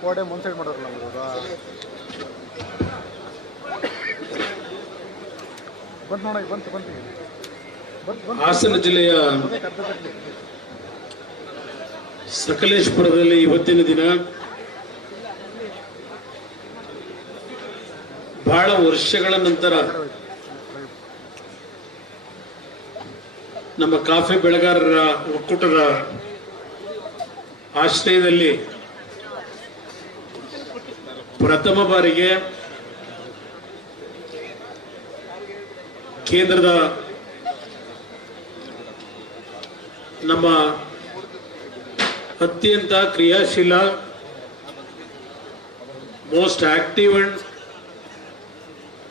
ಕೋಡೆ ಒಂದು ಸೈಡ್ ಮಾಡೋರಲ್ಲ ಬಂತು ನೋಡಿ ಬಂತು ಹಾಸನ ಜಿಲ್ಲೆಯ ಸಕಲೇಶಪುರದಲ್ಲಿ ಇವತ್ತಿನ ದಿನ ಬಹಳ ವರ್ಷಗಳ ನಂತರ ನಮ್ಮ ಕಾಫಿ ಬೆಳೆಗಾರರ ಒಕ್ಕೂಟದ ಆಶ್ರಯದಲ್ಲಿ ಪ್ರಥಮ ಬಾರಿಗೆ ಕೇಂದ್ರದ ನಮ್ಮ ಅತ್ಯಂತ ಕ್ರಿಯಾಶೀಲ most active and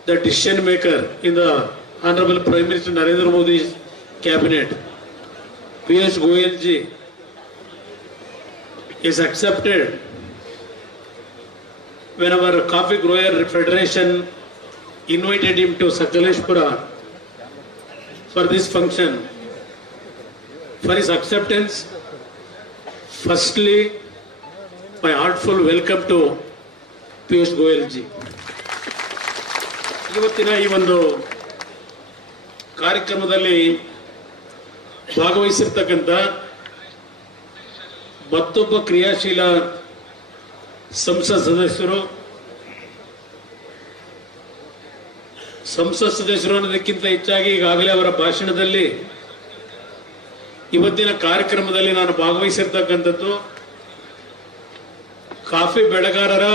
the decision maker in the Honorable Prime Minister Narendra Modi's cabinet, P.S. Goyal ji, is accepted when our Coffee Grower Federation invited him to Sakaleshpura for this function. For his acceptance, firstly, my heartful welcome to P.S. Goyal ji. ಇವತ್ತಿನ ಈ ಒಂದು ಕಾರ್ಯಕ್ರಮದಲ್ಲಿ ಭಾಗವಹಿಸಿರ್ತಕ್ಕಂಥ ಮತ್ತೊಬ್ಬ ಕ್ರಿಯಾಶೀಲ ಸಂಸತ್ ಸದಸ್ಯರು ಅನ್ನೋದಕ್ಕಿಂತ ಹೆಚ್ಚಾಗಿ ಈಗಾಗಲೇ ಅವರ ಭಾಷಣದಲ್ಲಿ ಇವತ್ತಿನ ಕಾರ್ಯಕ್ರಮದಲ್ಲಿ ನಾನು ಭಾಗವಹಿಸಿರ್ತಕ್ಕಂಥದ್ದು ಕಾಫಿ ಬೆಳೆಗಾರರ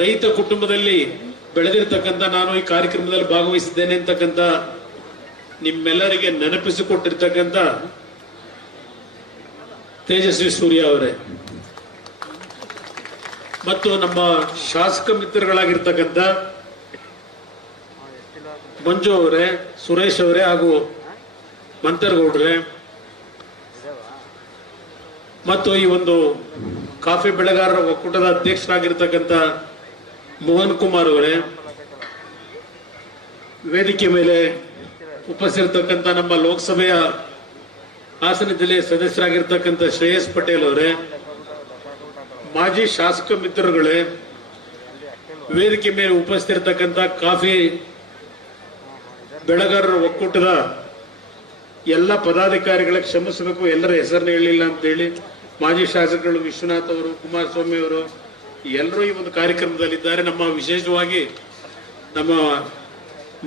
ರೈತ ಕುಟುಂಬದಲ್ಲಿ ಬೆಳೆದಿರ್ತಕ್ಕಂಥ ನಾನು ಈ ಕಾರ್ಯಕ್ರಮದಲ್ಲಿ ಭಾಗವಹಿಸಿದ್ದೇನೆ ಅಂತಕ್ಕಂಥ ನಿಮ್ಮೆಲ್ಲರಿಗೆ ನೆನಪಿಸಿಕೊಟ್ಟಿರ್ತಕ್ಕಂಥ ತೇಜಸ್ವಿ ಸೂರ್ಯ ಅವರೇ ಮತ್ತು ನಮ್ಮ ಶಾಸಕ ಮಿತ್ರಗಳಾಗಿರ್ತಕ್ಕಂಥ ಮಂಜು ಅವರೇ, ಸುರೇಶ್ ಅವರೇ ಹಾಗೂ ಮಂತರ್ಗೌಡ್ರೆ ಮತ್ತು ಈ ಒಂದು ಕಾಫಿ ಬೆಳೆಗಾರರ ಒಕ್ಕೂಟದ ಅಧ್ಯಕ್ಷರಾಗಿರ್ತಕ್ಕಂಥ ಮೋಹನ್ ಕುಮಾರ್ ಅವರೇ, ವೇದಿಕೆ ಮೇಲೆ ಉಪಸ್ಥಿತರ್ತಕ್ಕಂಥ ನಮ್ಮ ಲೋಕಸಭೆಯ ಹಾಸನ ಜಿಲ್ಲೆಯ ಸದಸ್ಯರಾಗಿರ್ತಕ್ಕಂಥ ಶ್ರೇಯಸ್ ಪಟೇಲ್ ಅವರೇ, ಮಾಜಿ ಶಾಸಕ ಮಿತ್ರರುಗಳೇ, ವೇದಿಕೆ ಮೇಲೆ ಉಪಸ್ಥಿತರ್ತಕ್ಕಂಥ ಕಾಫಿ ಬೆಳೆಗಾರರ ಒಕ್ಕೂಟದ ಎಲ್ಲ ಪದಾಧಿಕಾರಿಗಳಿಗೆ ಕ್ಷಮಿಸಬೇಕು, ಎಲ್ಲರ ಹೆಸರನ್ನ ಹೇಳಿಲ್ಲ ಅಂತೇಳಿ. ಮಾಜಿ ಶಾಸಕರು ವಿಶ್ವನಾಥ್ ಅವರು, ಕುಮಾರಸ್ವಾಮಿ ಅವರು ಎಲ್ಲರೂ ಈ ಒಂದು ಕಾರ್ಯಕ್ರಮದಲ್ಲಿದ್ದಾರೆ. ನಮ್ಮ ವಿಶೇಷವಾಗಿ ನಮ್ಮ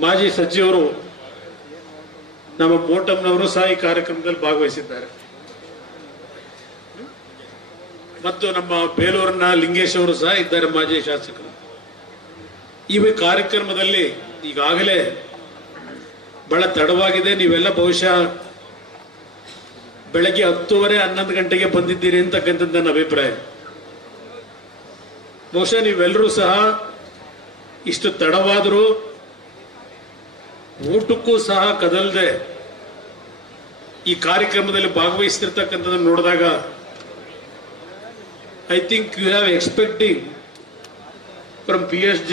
ಮಾಜಿ ಸಚಿವರು ನಮ್ಮ ಮೋಟಮ್ನವರು ಸಹ ಈ ಕಾರ್ಯಕ್ರಮದಲ್ಲಿ ಭಾಗವಹಿಸಿದ್ದಾರೆ ಮತ್ತು ನಮ್ಮ ಬೇಲೂರಿನ ಲಿಂಗೇಶ್ ಅವರು ಸಹ ಇದ್ದಾರೆ, ಮಾಜಿ ಶಾಸಕರು. ಈ ಕಾರ್ಯಕ್ರಮದಲ್ಲಿ ಈಗಾಗಲೇ ಬಹಳ ತಡವಾಗಿದೆ. ನೀವೆಲ್ಲ ಬಹುಶಃ ಬೆಳಗ್ಗೆ 10:30, 11 ಗಂಟೆಗೆ ಬಂದಿದ್ದೀರಿ ಅಂತಕ್ಕಂಥದ್ದು ನನ್ನ ಅಭಿಪ್ರಾಯ. ಬಹುಶಃ ನೀವೆಲ್ಲರೂ ಸಹ ಇಷ್ಟು ತಡವಾದರೂ ಊಟಕ್ಕೂ ಸಹ ಕದಲದೆ ಈ ಕಾರ್ಯಕ್ರಮದಲ್ಲಿ ಭಾಗವಹಿಸ್ತಿರ್ತಕ್ಕಂಥದ್ದನ್ನು ನೋಡಿದಾಗ I think you have expecting from PSG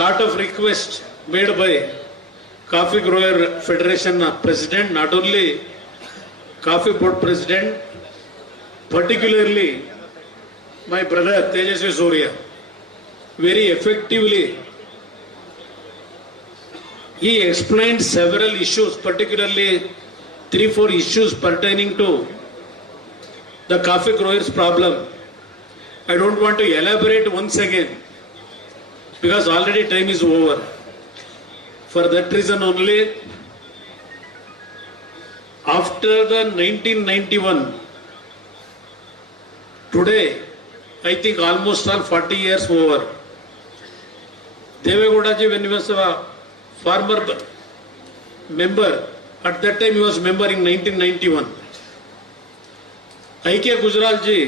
lot of requests made by Coffee Grower Federation President, not only Coffee Board President, particularly my brother Tejasvi Surya, very effectively he explained several issues, particularly 3-4 issues pertaining to the coffee growers problem. I don't want to elaborate once again because already time is over. For that reason only, after the 1991, today I think almost all 40 years over. Devegowda ji, when he was a farmer member, at that time he was member in 1991. I.K. Gujral ji,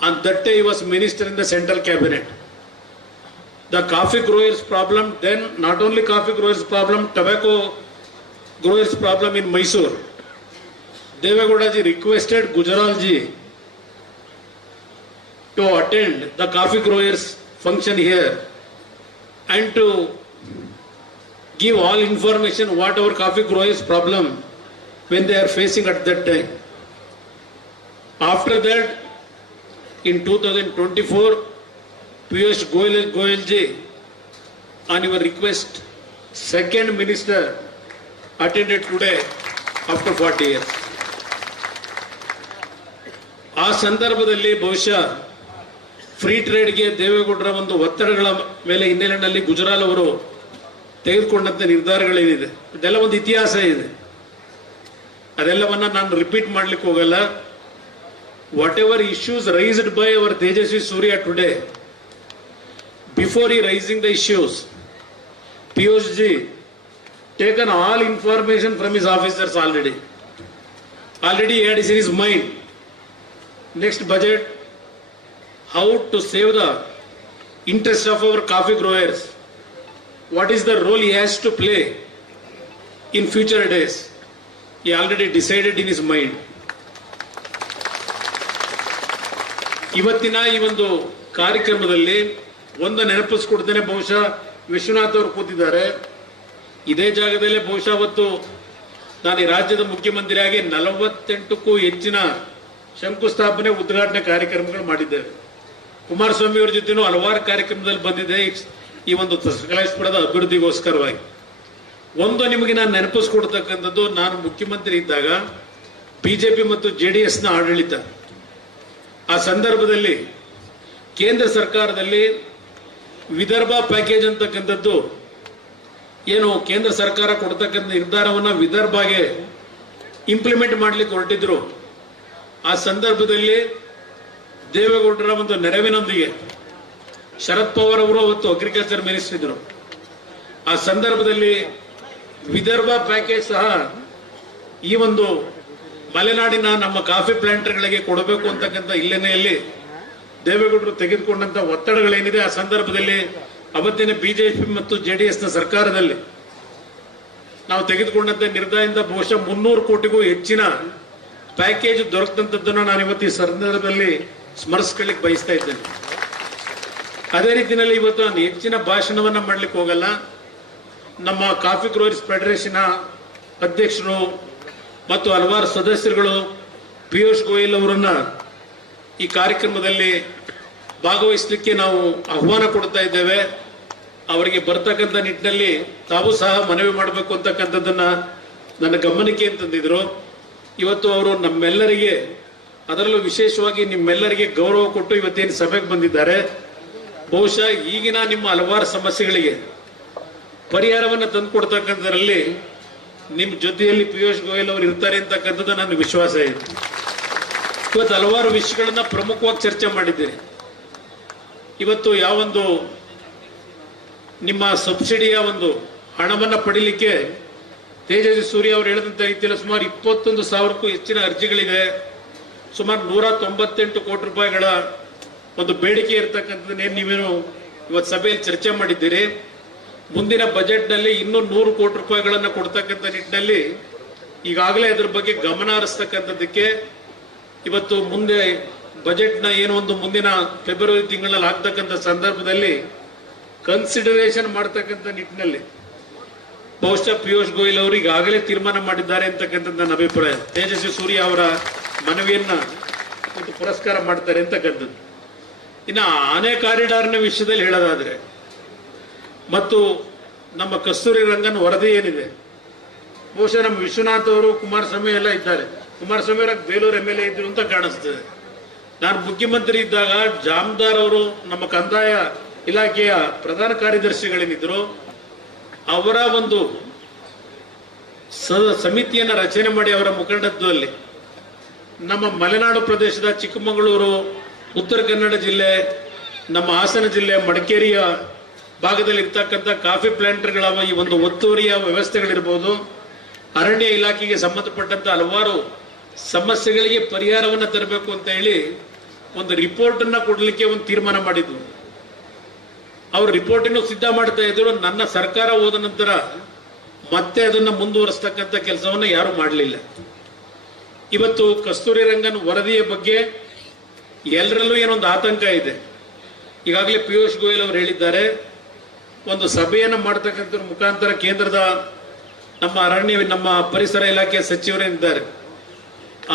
on that day he was minister in the central cabinet. The coffee growers problem, then not only coffee growers problem, tobacco growers problem in Mysore. Devegowda ji requested Gujral ji to attend the coffee growers function here and to give all information what our coffee growers problem when they are facing at that time. After that, in 2024, Piyush Goyalji, on your request, second minister attended today after 40 years. ಆ ಸಂದರ್ಭದಲ್ಲಿ ಬಹುಶಃ free ಟ್ರೇಡ್ಗೆ ದೇವೇಗೌಡರ ಒಂದು ಒತ್ತಡಗಳ ಮೇಲೆ ಹಿನ್ನೆಲೆಯಲ್ಲಿ ಗುಜರಾಲ್ ಅವರು ತೆಗೆದುಕೊಂಡಂತ ನಿರ್ಧಾರಗಳೇನಿದೆ ಅದೆಲ್ಲ ಒಂದು ಇತಿಹಾಸ ಇದೆ. ಅದೆಲ್ಲವನ್ನ ನಾನು ರಿಪೀಟ್ ಮಾಡ್ಲಿಕ್ಕೆ ಹೋಗಲ್ಲ. Whatever issues raised by our Tejasvi Surya today, before he raising the issues, Piyush ji taken all information from his officers already. He had in his mind next budget how to save the interest of our coffee growers. What is the role he has to play in future days? He already decided in his mind. ಇವತ್ತಿನ ಈ ಒಂದು ಕಾರ್ಯಕ್ರಮದಲ್ಲಿ ಒಂದು ನೆನಪಿಸ್ಕೊಡ್ತೇನೆ. ಬಹುಶಃ ವಿಶ್ವನಾಥ್ ಅವರು ಕೂತಿದ್ದಾರೆ ಇದೇ ಜಾಗದಲ್ಲೇ. ಬಹುಶಃ ಅವತ್ತು ನಾನು ಈ ರಾಜ್ಯದ ಮುಖ್ಯಮಂತ್ರಿಯಾಗಿ 48ಕ್ಕೂ ಹೆಚ್ಚಿನ ಶಂಕುಸ್ಥಾಪನೆ ಉದ್ಘಾಟನೆ ಕಾರ್ಯಕ್ರಮಗಳು ಮಾಡಿದ್ದೇವೆ. ಕುಮಾರಸ್ವಾಮಿ ಅವರ ಜೊತೆನೂ ಹಲವಾರು ಕಾರ್ಯಕ್ರಮದಲ್ಲಿ ಬಂದಿದೆ ಈ ಒಂದು ಸಕಲೇಶ್ಪುರದ ಅಭಿವೃದ್ಧಿಗೋಸ್ಕರವಾಗಿ. ಒಂದು ನಿಮಗೆ ನಾನು ನೆನಪಿಸ್ಕೊಡ್ತಕ್ಕಂಥದ್ದು, ನಾನು ಮುಖ್ಯಮಂತ್ರಿ ಇದ್ದಾಗ ಬಿಜೆಪಿ ಮತ್ತು JDS ನ ಆಡಳಿತ, ಆ ಸಂದರ್ಭದಲ್ಲಿ ಕೇಂದ್ರ ಸರ್ಕಾರದಲ್ಲಿ ವಿದರ್ಭ ಪ್ಯಾಕೇಜ್ ಅಂತಕ್ಕಂಥದ್ದು ಏನು ಕೇಂದ್ರ ಸರ್ಕಾರ ಕೊಡ್ತಕ್ಕಂಥ ನಿರ್ಧಾರವನ್ನ ವಿದರ್ಭಗೆ ಇಂಪ್ಲಿಮೆಂಟ್ ಮಾಡ್ಲಿಕ್ಕೆ ಹೊರಟಿದ್ರು. ಆ ಸಂದರ್ಭದಲ್ಲಿ ದೇವೇಗೌಡರ ಒಂದು ನೆರವಿನೊಂದಿಗೆ ಶರದ್ ಪವಾರ್ ಅವರು ಅವತ್ತು ಅಗ್ರಿಕಲ್ಚರ್ ಮಿನಿಸ್ಟರ್ ಇದ್ರು. ಆ ಸಂದರ್ಭದಲ್ಲಿ ವಿದರ್ಭ ಪ್ಯಾಕೇಜ್ ಸಹ ಈ ಒಂದು ಮಲೆನಾಡಿನ ನಮ್ಮ ಕಾಫಿ ಪ್ಲಾಂಟರ್ಗಳಿಗೆ ಕೊಡಬೇಕು ಅಂತಕ್ಕಂಥ ಹಿನ್ನೆಲೆಯಲ್ಲಿ ದೇವೇಗೌಡರು ತೆಗೆದುಕೊಂಡಂತ ಒತ್ತಡಗಳೇನಿದೆ, ಆ ಸಂದರ್ಭದಲ್ಲಿ ಅವತ್ತಿನ ಬಿಜೆಪಿ ಮತ್ತು JDS ನ ಸರ್ಕಾರದಲ್ಲಿ ನಾವು ತೆಗೆದುಕೊಂಡಂತ ನಿರ್ಧಾರದಿಂದ ಬಹುಶಃ 300 ಕೋಟಿಗೂ ಹೆಚ್ಚಿನ ಪ್ಯಾಕೇಜ್ ದೊರಕದಂತದ್ದನ್ನು ನಾನು ಇವತ್ತು ಈ ಸಂದರ್ಭದಲ್ಲಿ ಸ್ಮರಿಸ್ಕೊಳ್ಳಿಕ್ಕೆ ಬಯಸ್ತಾ ಇದ್ದೇನೆ. ಅದೇ ರೀತಿಯಲ್ಲಿ ಇವತ್ತು ನಾನು ಹೆಚ್ಚಿನ ಭಾಷಣವನ್ನ ಮಾಡ್ಲಿಕ್ಕೆ ಹೋಗಲ್ಲ. ನಮ್ಮ ಕಾಫಿ ಗ್ರೋವರ್ಸ್ ಫೆಡರೇಷನ್ ಅಧ್ಯಕ್ಷರು ಮತ್ತು ಹಲವಾರು ಸದಸ್ಯರುಗಳು ಪಿಯೂಷ್ ಗೋಯಲ್ ಅವರನ್ನ ಈ ಕಾರ್ಯಕ್ರಮದಲ್ಲಿ ಭಾಗವಹಿಸಲಿಕ್ಕೆ ನಾವು ಆಹ್ವಾನ ಕೊಡ್ತಾ ಇದ್ದೇವೆ. ಅವರಿಗೆ ಬರ್ತಕ್ಕಂಥ ನಿಟ್ಟಿನಲ್ಲಿ ತಾವು ಸಹ ಮನವಿ ಮಾಡಬೇಕು ಅಂತಕ್ಕಂಥದ್ದನ್ನ ನನ್ನ ಗಮನಕ್ಕೆ ತಂದಿದ್ರು. ಇವತ್ತು ಅವರು ನಮ್ಮೆಲ್ಲರಿಗೆ, ಅದರಲ್ಲೂ ವಿಶೇಷವಾಗಿ ನಿಮ್ಮೆಲ್ಲರಿಗೆ ಗೌರವ ಕೊಟ್ಟು ಇವತ್ತೇನು ಸಭೆಗೆ ಬಂದಿದ್ದಾರೆ. ಬಹುಶಃ ಈಗಿನ ನಿಮ್ಮ ಹಲವಾರು ಸಮಸ್ಯೆಗಳಿಗೆ ಪರಿಹಾರವನ್ನು ತಂದುಕೊಡ್ತಕ್ಕಂಥದ್ರಲ್ಲಿ ನಿಮ್ಮ ಜೊತೆಯಲ್ಲಿ ಪಿಯೂಷ್ ಗೋಯಲ್ ಅವರು ಇರ್ತಾರೆ ಅಂತಕ್ಕಂಥದ್ದು ನನ್ನ ವಿಶ್ವಾಸ ಇದೆ. ಇವತ್ತು ಹಲವಾರು ವಿಷಯಗಳನ್ನ ಪ್ರಮುಖವಾಗಿ ಚರ್ಚೆ ಮಾಡಿದ್ದೀರಿ. ಇವತ್ತು ಯಾವೊಂದು ನಿಮ್ಮ ಸಬ್ಸಿಡಿಯ ಒಂದು ಹಣವನ್ನ ಪಡಿಲಿಕ್ಕೆ ತೇಜಸ್ವಿ ಸೂರ್ಯ ಅವರು ಹೇಳಿದಂತ ರೀತಿಯಲ್ಲಿ ಸುಮಾರು 21,000ಕ್ಕೂ ಹೆಚ್ಚಿನ ಅರ್ಜಿಗಳಿದೆ. ಸುಮಾರು 198 ಕೋಟಿ ರೂಪಾಯಿಗಳ ಒಂದು ಬೇಡಿಕೆ ಇರತಕ್ಕಂಥದ್ದನ್ನೇ ನೀವೇನು ಇವತ್ತು ಸಭೆಯಲ್ಲಿ ಚರ್ಚೆ ಮಾಡಿದ್ದೀರಿ. ಮುಂದಿನ ಬಜೆಟ್ನಲ್ಲಿ ಇನ್ನೂ 100 ಕೋಟಿ ರೂಪಾಯಿಗಳನ್ನು ಕೊಡ್ತಕ್ಕಂಥ ನಿಟ್ಟಿನಲ್ಲಿ ಈಗಾಗಲೇ ಅದರ ಬಗ್ಗೆ ಗಮನ ಹರಿಸ್ತಕ್ಕಂಥದ್ದಕ್ಕೆ ಇವತ್ತು ಮುಂದೆ ಬಜೆಟ್ನ ಏನು ಒಂದು ಮುಂದಿನ ಫೆಬ್ರವರಿ ತಿಂಗಳಲ್ಲಿ ಆಗ್ತಕ್ಕಂಥ ಸಂದರ್ಭದಲ್ಲಿ ಕನ್ಸಿಡರೇಷನ್ ಮಾಡ್ತಕ್ಕಂಥ ನಿಟ್ಟಿನಲ್ಲಿ ಬಹುಶಃ ಪಿಯೂಷ್ ಗೋಯಲ್ ಅವರು ಈಗಾಗಲೇ ತೀರ್ಮಾನ ಮಾಡಿದ್ದಾರೆ ಅಂತಕ್ಕಂಥದ್ದು ನನ್ನ ಅಭಿಪ್ರಾಯ. ತೇಜಸ್ವಿ ಸೂರ್ಯ ಅವರ ಮನವಿಯನ್ನ ಮತ್ತು ಪುರಸ್ಕಾರ ಮಾಡ್ತಾರೆ ಅಂತಕ್ಕಂಥದ್ದು. ಇನ್ನು ಆನೆ ಕಾರಿಡಾರ್ನ ವಿಷಯದಲ್ಲಿ ಹೇಳೋದಾದ್ರೆ ಮತ್ತು ನಮ್ಮ ಕಸ್ತೂರಿ ರಂಗನ್ ವರದಿ ಏನಿದೆ, ಬಹುಶಃ ನಮ್ಮ ವಿಶ್ವನಾಥ್ ಅವರು ಕುಮಾರಸ್ವಾಮಿ ಎಲ್ಲ ಇದ್ದಾರೆ. ಕುಮಾರಸ್ವಾಮಿ ಅವರ ಬೇಲೂರು MLA ಇದ್ರು ಅಂತ ಕಾಣಿಸ್ತದೆ. ನಾನು ಮುಖ್ಯಮಂತ್ರಿ ಇದ್ದಾಗ ಜಾಮದಾರ್ ಅವರು ನಮ್ಮ ಕಂದಾಯ ಇಲಾಖೆಯ ಪ್ರಧಾನ ಕಾರ್ಯದರ್ಶಿಗಳೇನಿದ್ರು ಅವರ ಒಂದು ಸಮಿತಿಯನ್ನ ರಚನೆ ಮಾಡಿ ಅವರ ಮುಖಂಡತ್ವದಲ್ಲಿ ನಮ್ಮ ಮಲೆನಾಡು ಪ್ರದೇಶದ ಚಿಕ್ಕಮಗಳೂರು, ಉತ್ತರ ಕನ್ನಡ ಜಿಲ್ಲೆ, ನಮ್ಮ ಹಾಸನ ಜಿಲ್ಲೆ, ಮಡಿಕೇರಿಯ ಭಾಗದಲ್ಲಿ ಇರ್ತಕ್ಕಂಥ ಕಾಫಿ ಪ್ಲಾಂಟರ್ಗಳ ಈ ಒಂದು ಒತ್ತುವರಿಯ ವ್ಯವಸ್ಥೆಗಳಿರ್ಬೋದು, ಅರಣ್ಯ ಇಲಾಖೆಗೆ ಸಂಬಂಧಪಟ್ಟಂತ ಹಲವಾರು ಸಮಸ್ಯೆಗಳಿಗೆ ಪರಿಹಾರವನ್ನು ತರಬೇಕು ಅಂತ ಹೇಳಿ ಒಂದು ರಿಪೋರ್ಟ್ ಅನ್ನ ಕೊಡ್ಲಿಕ್ಕೆ ಒಂದು ತೀರ್ಮಾನ ಮಾಡಿದ್ವು. ಅವ್ರ ರಿಪೋರ್ಟ್ ಅನ್ನು ಸಿದ್ಧ ಮಾಡ್ತಾ ಇದ್ರು. ನನ್ನ ಸರ್ಕಾರ ಹೋದ ನಂತರ ಮತ್ತೆ ಅದನ್ನ ಮುಂದುವರಿಸ್ತಕ್ಕಂಥ ಕೆಲಸವನ್ನ ಯಾರು ಮಾಡಲಿಲ್ಲ. ಇವತ್ತು ಕಸ್ತೂರಿ ರಂಗನ್ ವರದಿಯ ಬಗ್ಗೆ ಎಲ್ಲರಲ್ಲೂ ಏನೊಂದು ಆತಂಕ ಇದೆ. ಈಗಾಗಲೇ ಪಿಯೂಷ್ ಗೋಯಲ್ ಅವರು ಹೇಳಿದ್ದಾರೆ, ಒಂದು ಸಭೆಯನ್ನು ಮಾಡ್ತಕ್ಕಂಥ ಮುಖಾಂತರ ಕೇಂದ್ರದ ನಮ್ಮ ಅರಣ್ಯ ನಮ್ಮ ಪರಿಸರ ಇಲಾಖೆ ಸಚಿವರೇನಿದ್ದಾರೆ